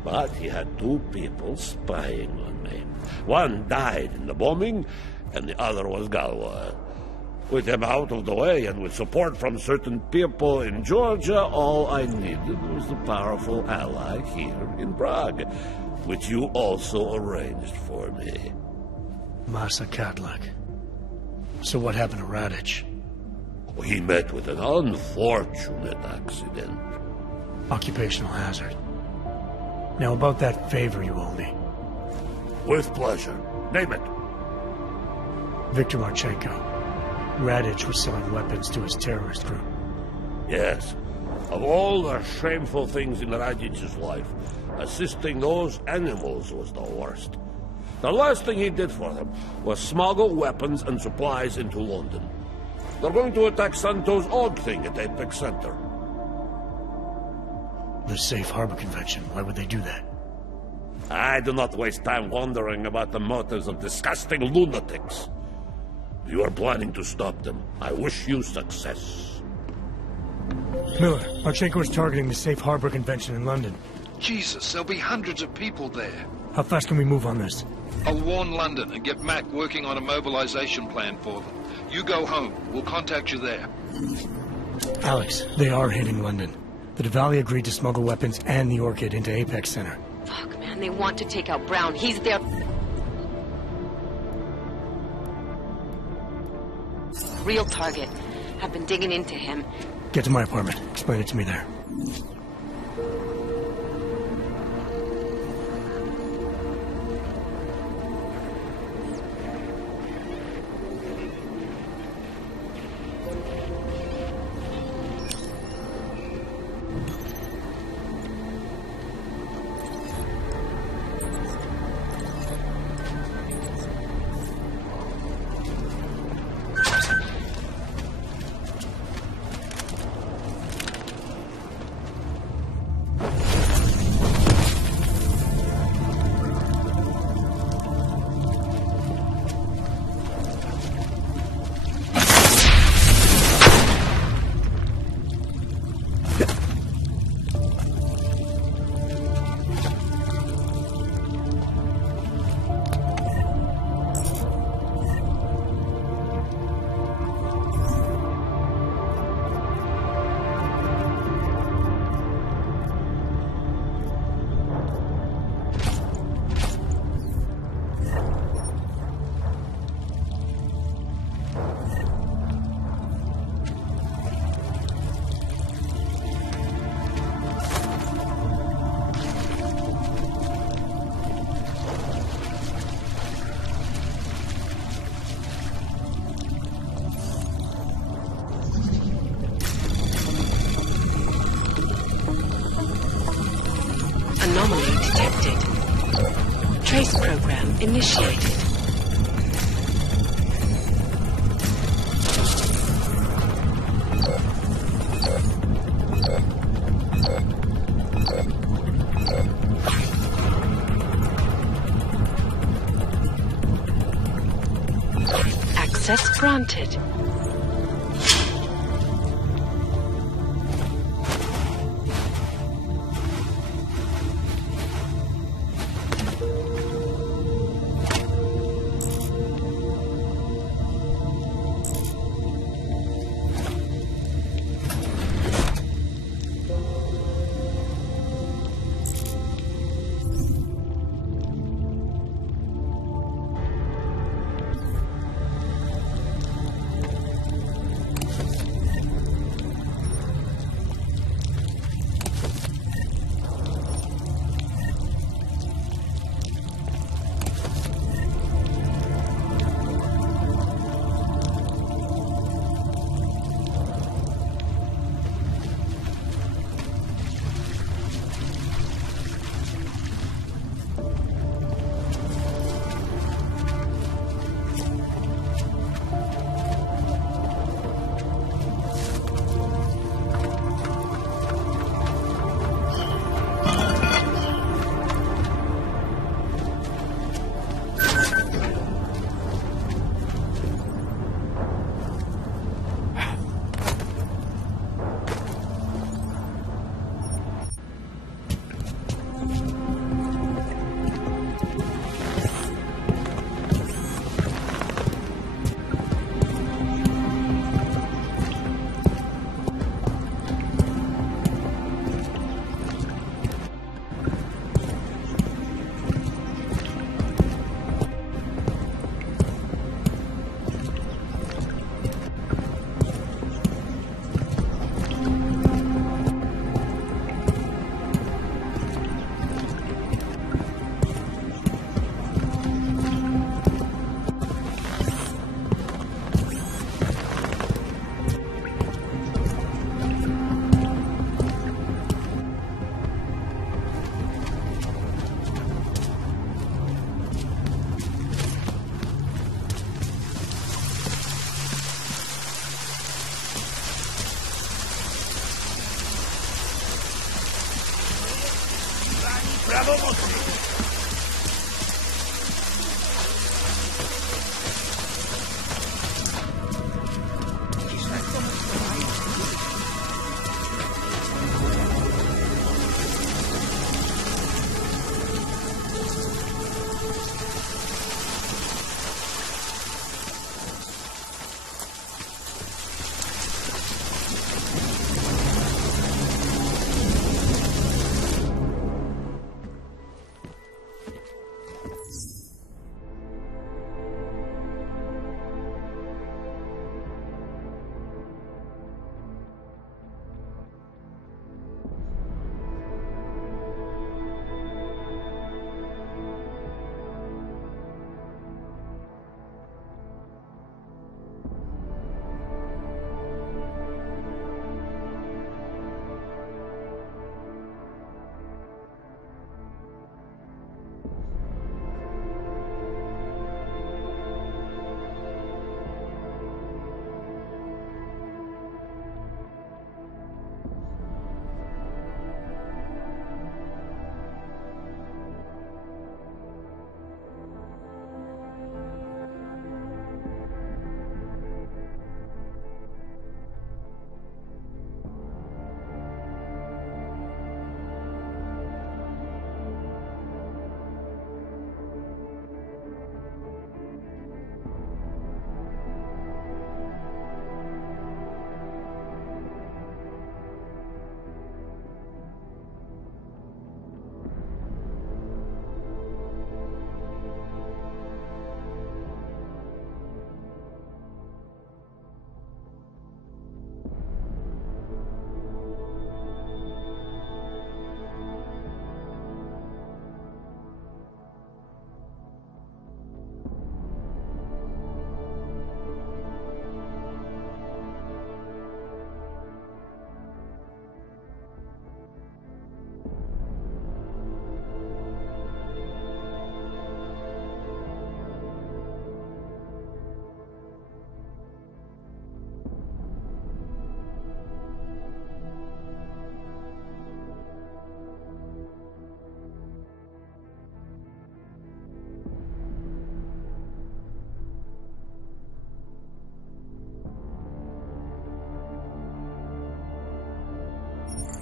but he had two people spying on me. One died in the bombing, and the other was Galwa. With him out of the way, and with support from certain people in Georgia, all I needed was a powerful ally here in Prague, which you also arranged for me. Masa Kadlec. So what happened to Radic? He met with an unfortunate accident. Occupational hazard. Now about that favor you owe me. With pleasure. Name it. Viktor Marchenko. Radic was selling weapons to his terrorist group. Yes. Of all the shameful things in Radic's life, assisting those animals was the worst. The last thing he did for them was smuggle weapons and supplies into London. They're going to attack Santos' odd thing at Apex Center. The Safe Harbor Convention. Why would they do that? I do not waste time wondering about the motives of disgusting lunatics. You are planning to stop them. I wish you success. Miller, Marchenko is targeting the Safe Harbor Convention in London. Jesus, there'll be hundreds of people there. How fast can we move on this? I'll warn London and get Mac working on a mobilization plan for them. You go home. We'll contact you there. Alex, they are hitting London. The Duvalier agreed to smuggle weapons and the Orchid into Apex Center. Fuck, man, they want to take out Brown. He's their... real target. I've been digging into him. Get to my apartment. Explain it to me there. Anomaly detected. Trace program initiated. Access granted.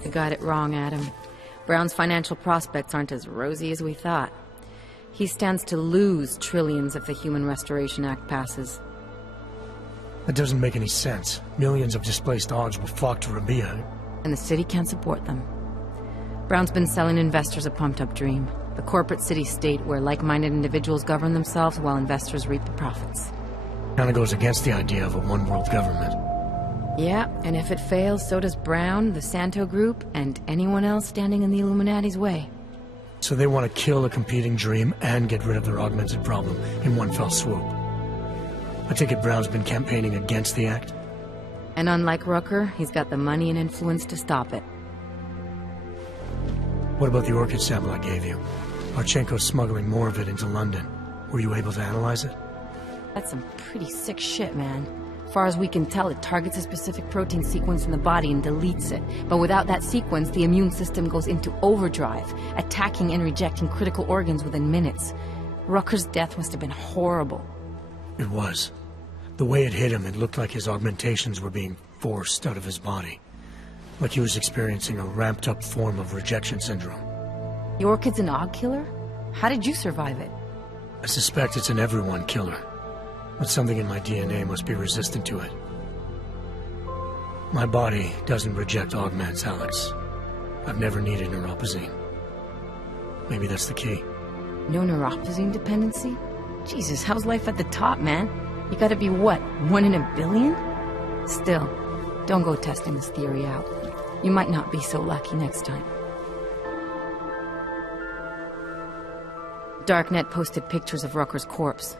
You got it wrong, Adam. Brown's financial prospects aren't as rosy as we thought. He stands to lose trillions if the Human Restoration Act passes. That doesn't make any sense. Millions of displaced Augs will flock to Rabia. And the city can't support them. Brown's been selling investors a pumped-up dream. The corporate city-state where like-minded individuals govern themselves while investors reap the profits. Kinda goes against the idea of a one-world government. Yeah, and if it fails, so does Brown, the Santo Group, and anyone else standing in the Illuminati's way. So they want to kill a competing dream and get rid of their augmented problem in one fell swoop. I take it Brown's been campaigning against the act? And unlike Rucker, he's got the money and influence to stop it. What about the orchid sample I gave you? Archenko's smuggling more of it into London. Were you able to analyze it? That's some pretty sick shit, man. As far as we can tell, it targets a specific protein sequence in the body and deletes it. But without that sequence, the immune system goes into overdrive, attacking and rejecting critical organs within minutes. Rucker's death must have been horrible. It was. The way it hit him, it looked like his augmentations were being forced out of his body. Like he was experiencing a ramped-up form of rejection syndrome. The orchid's an Aug killer? How did you survive it? I suspect it's an everyone killer. But something in my DNA must be resistant to it. My body doesn't reject augments, Alex. I've never needed neuropozyne. Maybe that's the key. No neuropozyne dependency? Jesus, how's life at the top, man? You gotta be what, 1 in a billion? Still, don't go testing this theory out. You might not be so lucky next time. Darknet posted pictures of Rucker's corpse.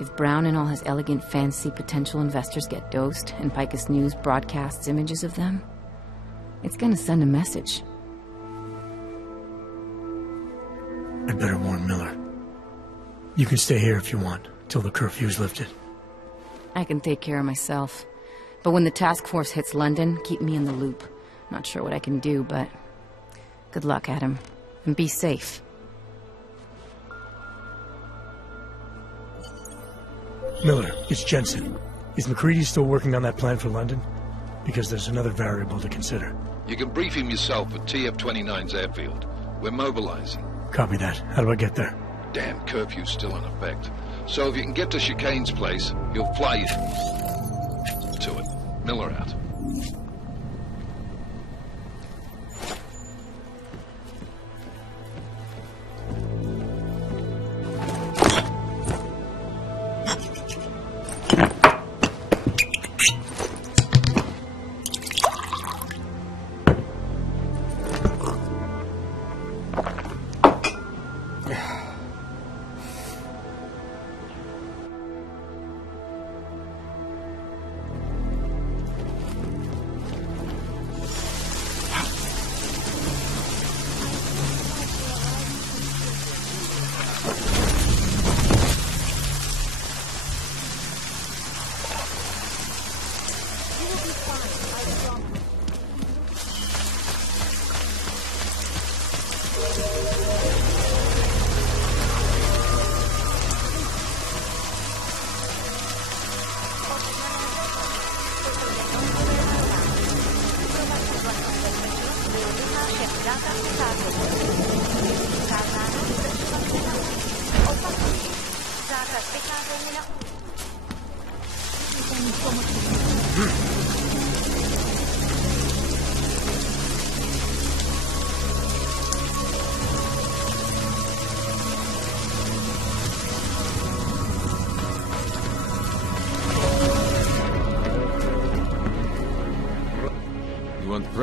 If Brown and all his elegant, fancy potential investors get dosed, and Picus News broadcasts images of them, it's gonna send a message. I'd better warn Miller. You can stay here if you want, till the curfew's lifted. I can take care of myself. But when the task force hits London, keep me in the loop. Not sure what I can do, but... good luck, Adam. and be safe. Miller, it's Jensen. Is MacReady still working on that plan for London? Because there's another variable to consider. You can brief him yourself at TF-29's airfield. We're mobilizing. Copy that. How do I get there? Damn curfew's still in effect. So if you can get to Chicane's place, he'll fly you to it. Miller out.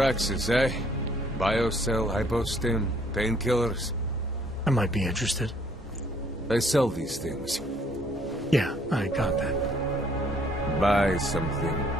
Praxis, eh? Biocell, hypostim, painkillers. I might be interested. They sell these things. Yeah, I got that. Buy something.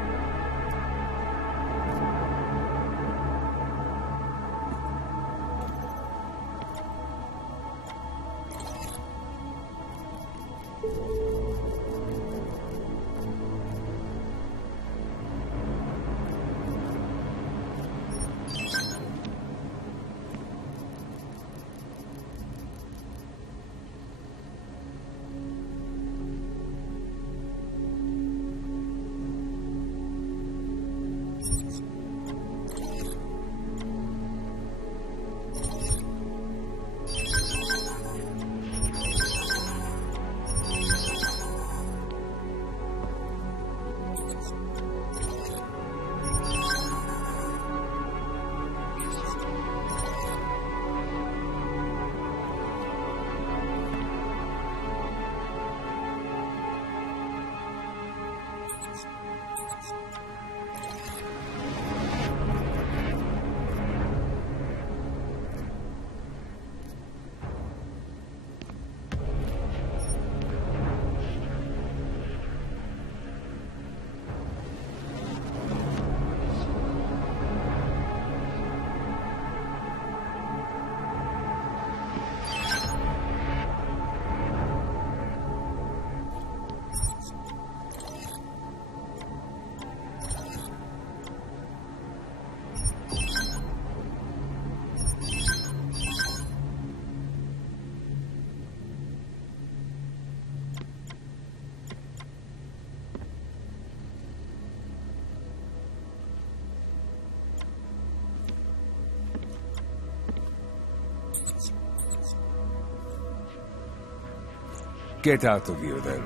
Get out of here, then.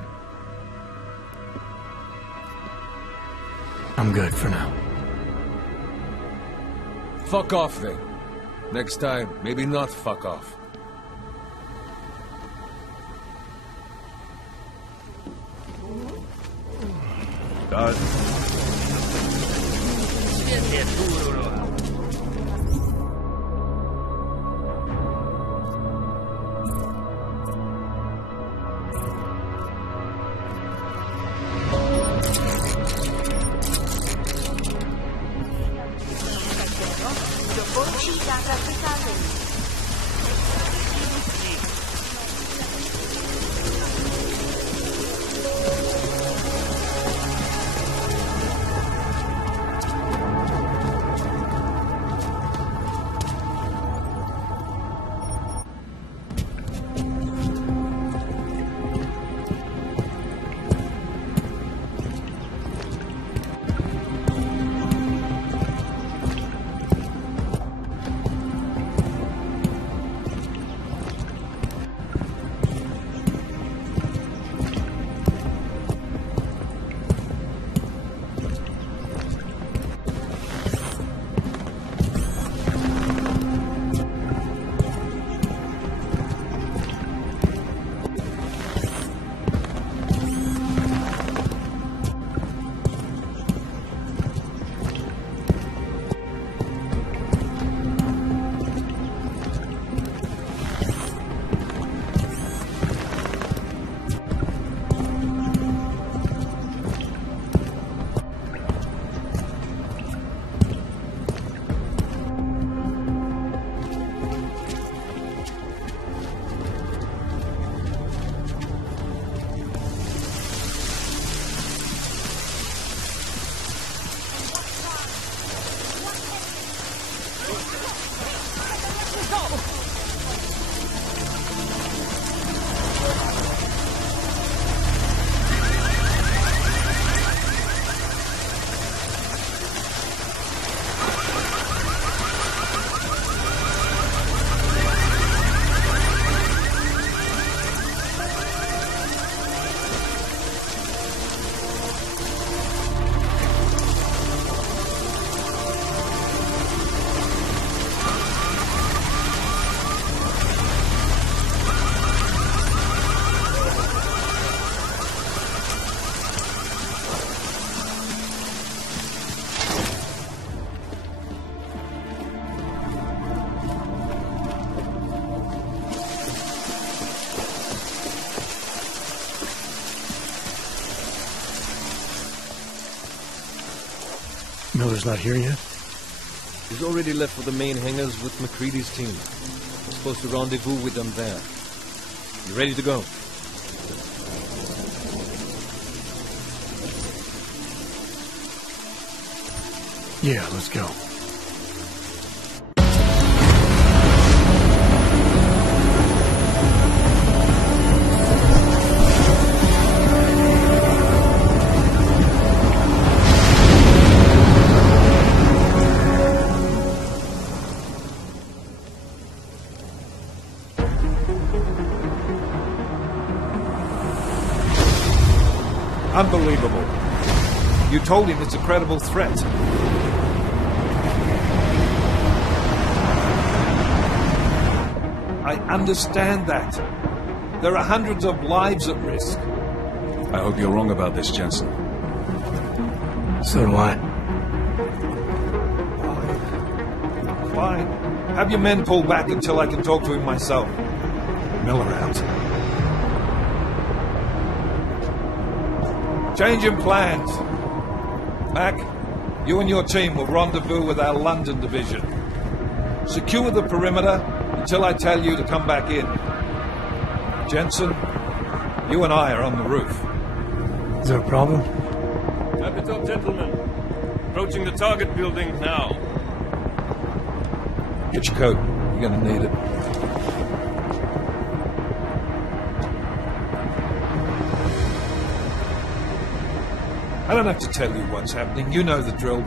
I'm good for now. Fuck off, then. Next time, maybe not fuck off. Miller's not here yet? He's already left for the main hangars with McCready's team. We're supposed to rendezvous with them there. You ready to go? Yeah, let's go. Unbelievable. You told him it's a credible threat. I understand that. There are hundreds of lives at risk. I hope you're wrong about this, Jensen. So do I. Fine. Have your men pull back until I can talk to him myself. Miller out. Changing plans. Mac, you and your team will rendezvous with our London division. Secure the perimeter until I tell you to come back in. Jensen, you and I are on the roof. Is there a problem? Wrap it up, gentlemen. Approaching the target building now. Get your coat. You're gonna need it. I don't have to tell you what's happening. You know the drill.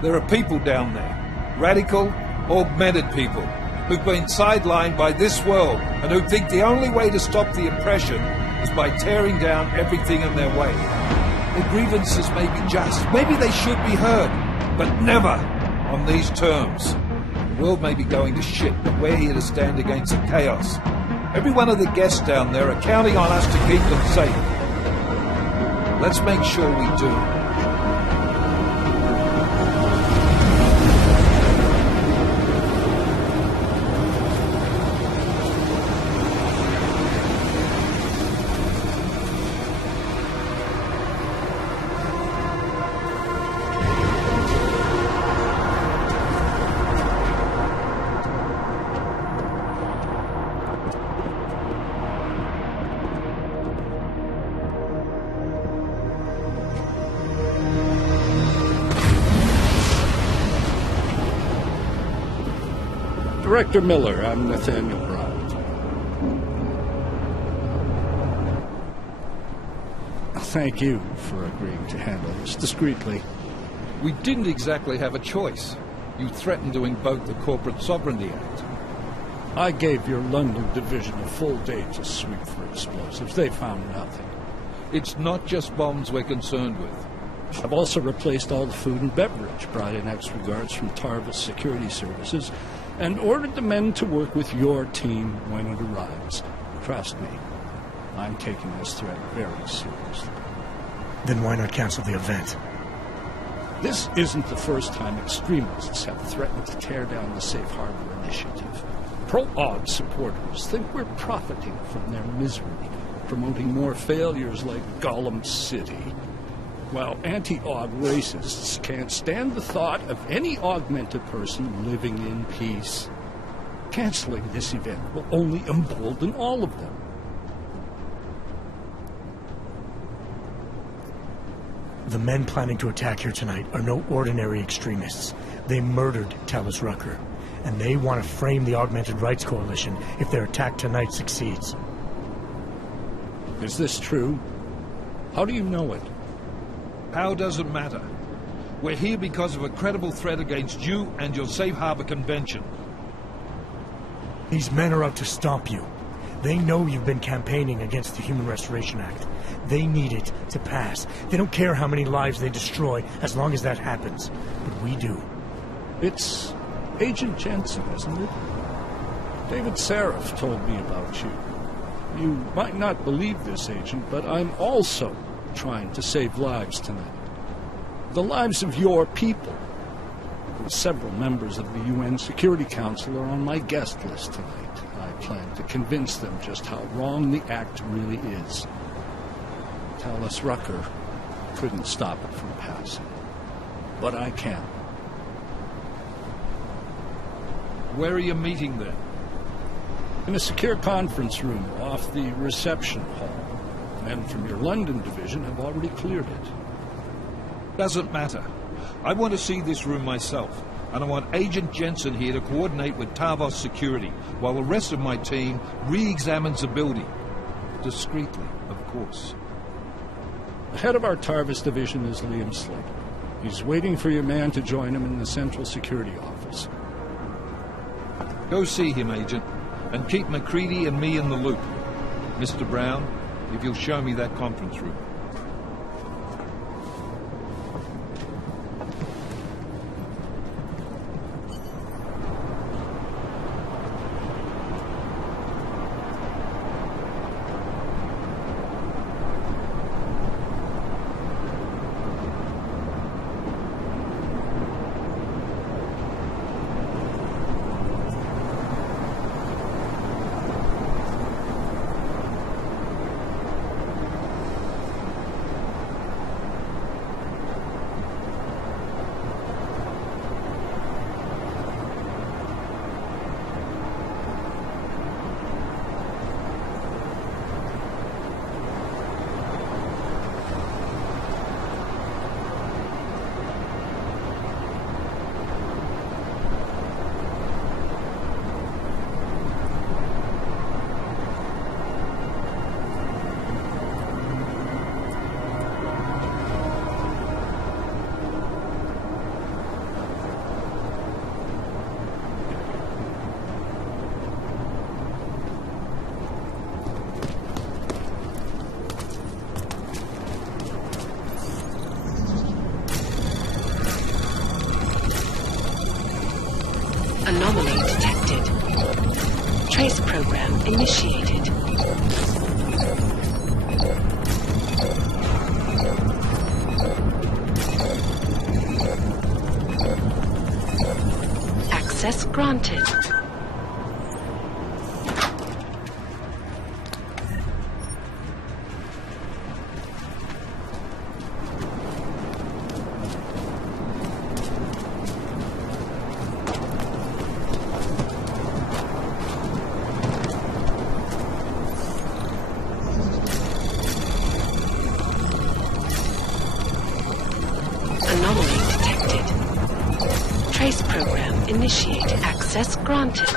There are people down there. Radical, augmented people who've been sidelined by this world and who think the only way to stop the oppression is by tearing down everything in their way. Their grievances may be just. Maybe they should be heard. But never on these terms. The world may be going to shit, but we're here to stand against the chaos. Every one of the guests down there are counting on us to keep them safe. Let's make sure we do. Director Miller, I'm Nathaniel Brown. Thank you for agreeing to handle this discreetly. We didn't exactly have a choice. You threatened to invoke the Corporate Sovereignty Act. I gave your London division a full day to sweep for explosives. They found nothing. It's not just bombs we're concerned with. I've also replaced all the food and beverage, brought in extra guards from Tarvis Security Services, and ordered the men to work with your team when it arrives. Trust me, I'm taking this threat very seriously. Then why not cancel the event? This isn't the first time extremists have threatened to tear down the Safe Harbor Initiative. Pro-AUG supporters think we're profiting from their misery, promoting more failures like Gollum City, while anti-AUG racists can't stand the thought of any augmented person living in peace. Canceling this event will only embolden all of them. The men planning to attack here tonight are no ordinary extremists. They murdered Tallis Rucker, and they want to frame the Augmented Rights Coalition if their attack tonight succeeds. Is this true? How do you know it? How doesn't matter. We're here because of a credible threat against you and your Safe Harbor Convention. These men are out to stop you. They know you've been campaigning against the Human Restoration Act. They need it to pass. They don't care how many lives they destroy as long as that happens. But we do. It's Agent Jensen, isn't it? David Seraph told me about you. You might not believe this, Agent, but I'm also trying to save lives tonight. The lives of your people. Several members of the UN Security Council are on my guest list tonight. I plan to convince them just how wrong the act really is. Tallis Rucker couldn't stop it from passing. but I can. Where are you meeting then? In a secure conference room off the reception hall. Men from your London division have already cleared it. Doesn't matter. I want to see this room myself, and I want Agent Jensen here to coordinate with Tavos Security, while the rest of my team re-examines the building. Discreetly, of course. The head of our Tarvis division is Liam Slater. He's waiting for your man to join him in the Central Security Office. Go see him, Agent, and keep MacReady and me in the loop. Mr. Brown, if you'll show me that conference room. Anomaly detected. Trace program initiated. Access granted. Anomaly detected. Trace program initiated. Access granted.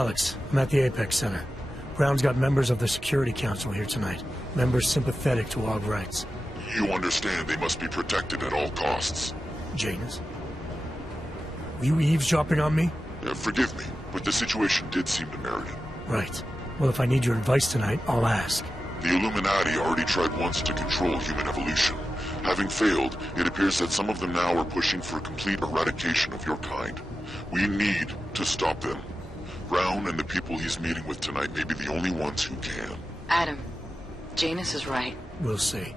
Alex, I'm at the Apex Center. Brown's got members of the Security Council here tonight. Members sympathetic to AUG rights. You understand they must be protected at all costs. Janus? Were you eavesdropping on me? Forgive me, but the situation did seem to merit it. Right. Well, if I need your advice tonight, I'll ask. The Illuminati already tried once to control human evolution. Having failed, it appears that some of them now are pushing for a complete eradication of your kind. We need to stop them. Brown and the people he's meeting with tonight may be the only ones who can. Adam, Janus is right. We'll see.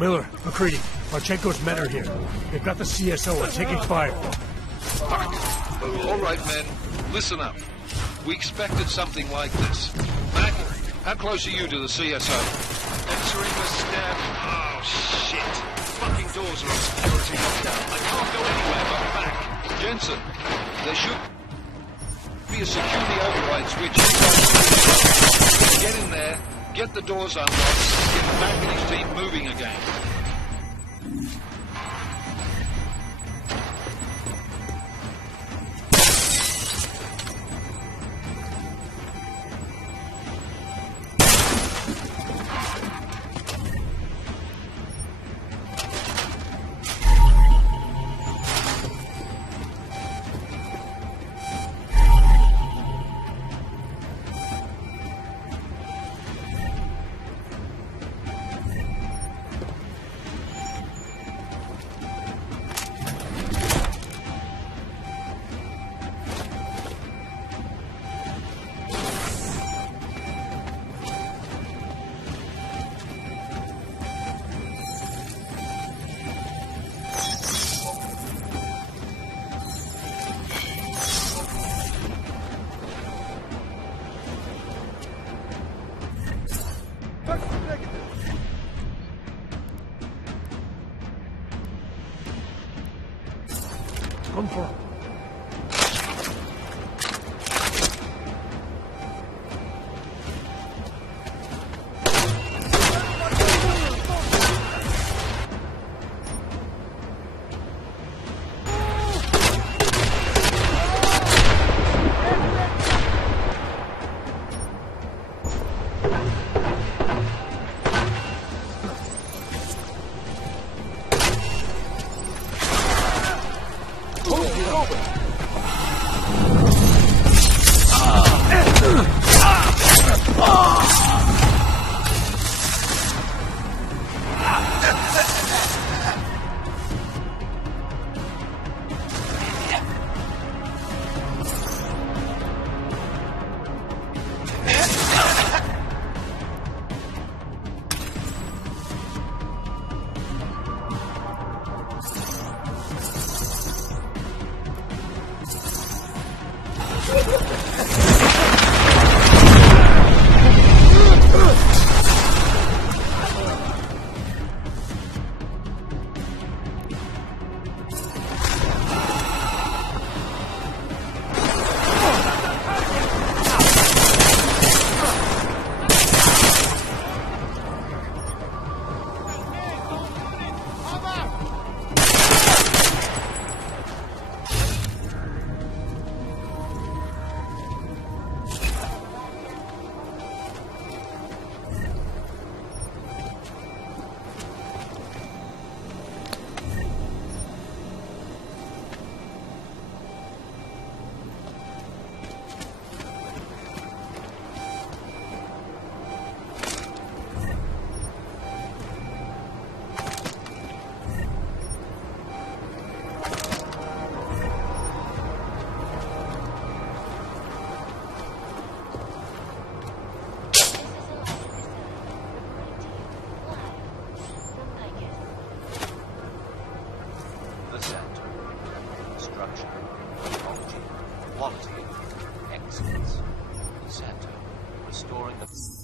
Miller, McCready, Marchenko's men are here. They've got the CSO and taking fire. All right, men. Listen up. We expected something like this. Mac, how close are you to the CSO? Entering the staff. Oh, shit. Fucking doors are on security lockdown. I can't go anywhere but back. Jensen, there should be a security override switch. Get in there. Get the doors unlocked, get Mac and his team moving again. Come for him. structure, technology, quality, excellence. Santa, restoring the...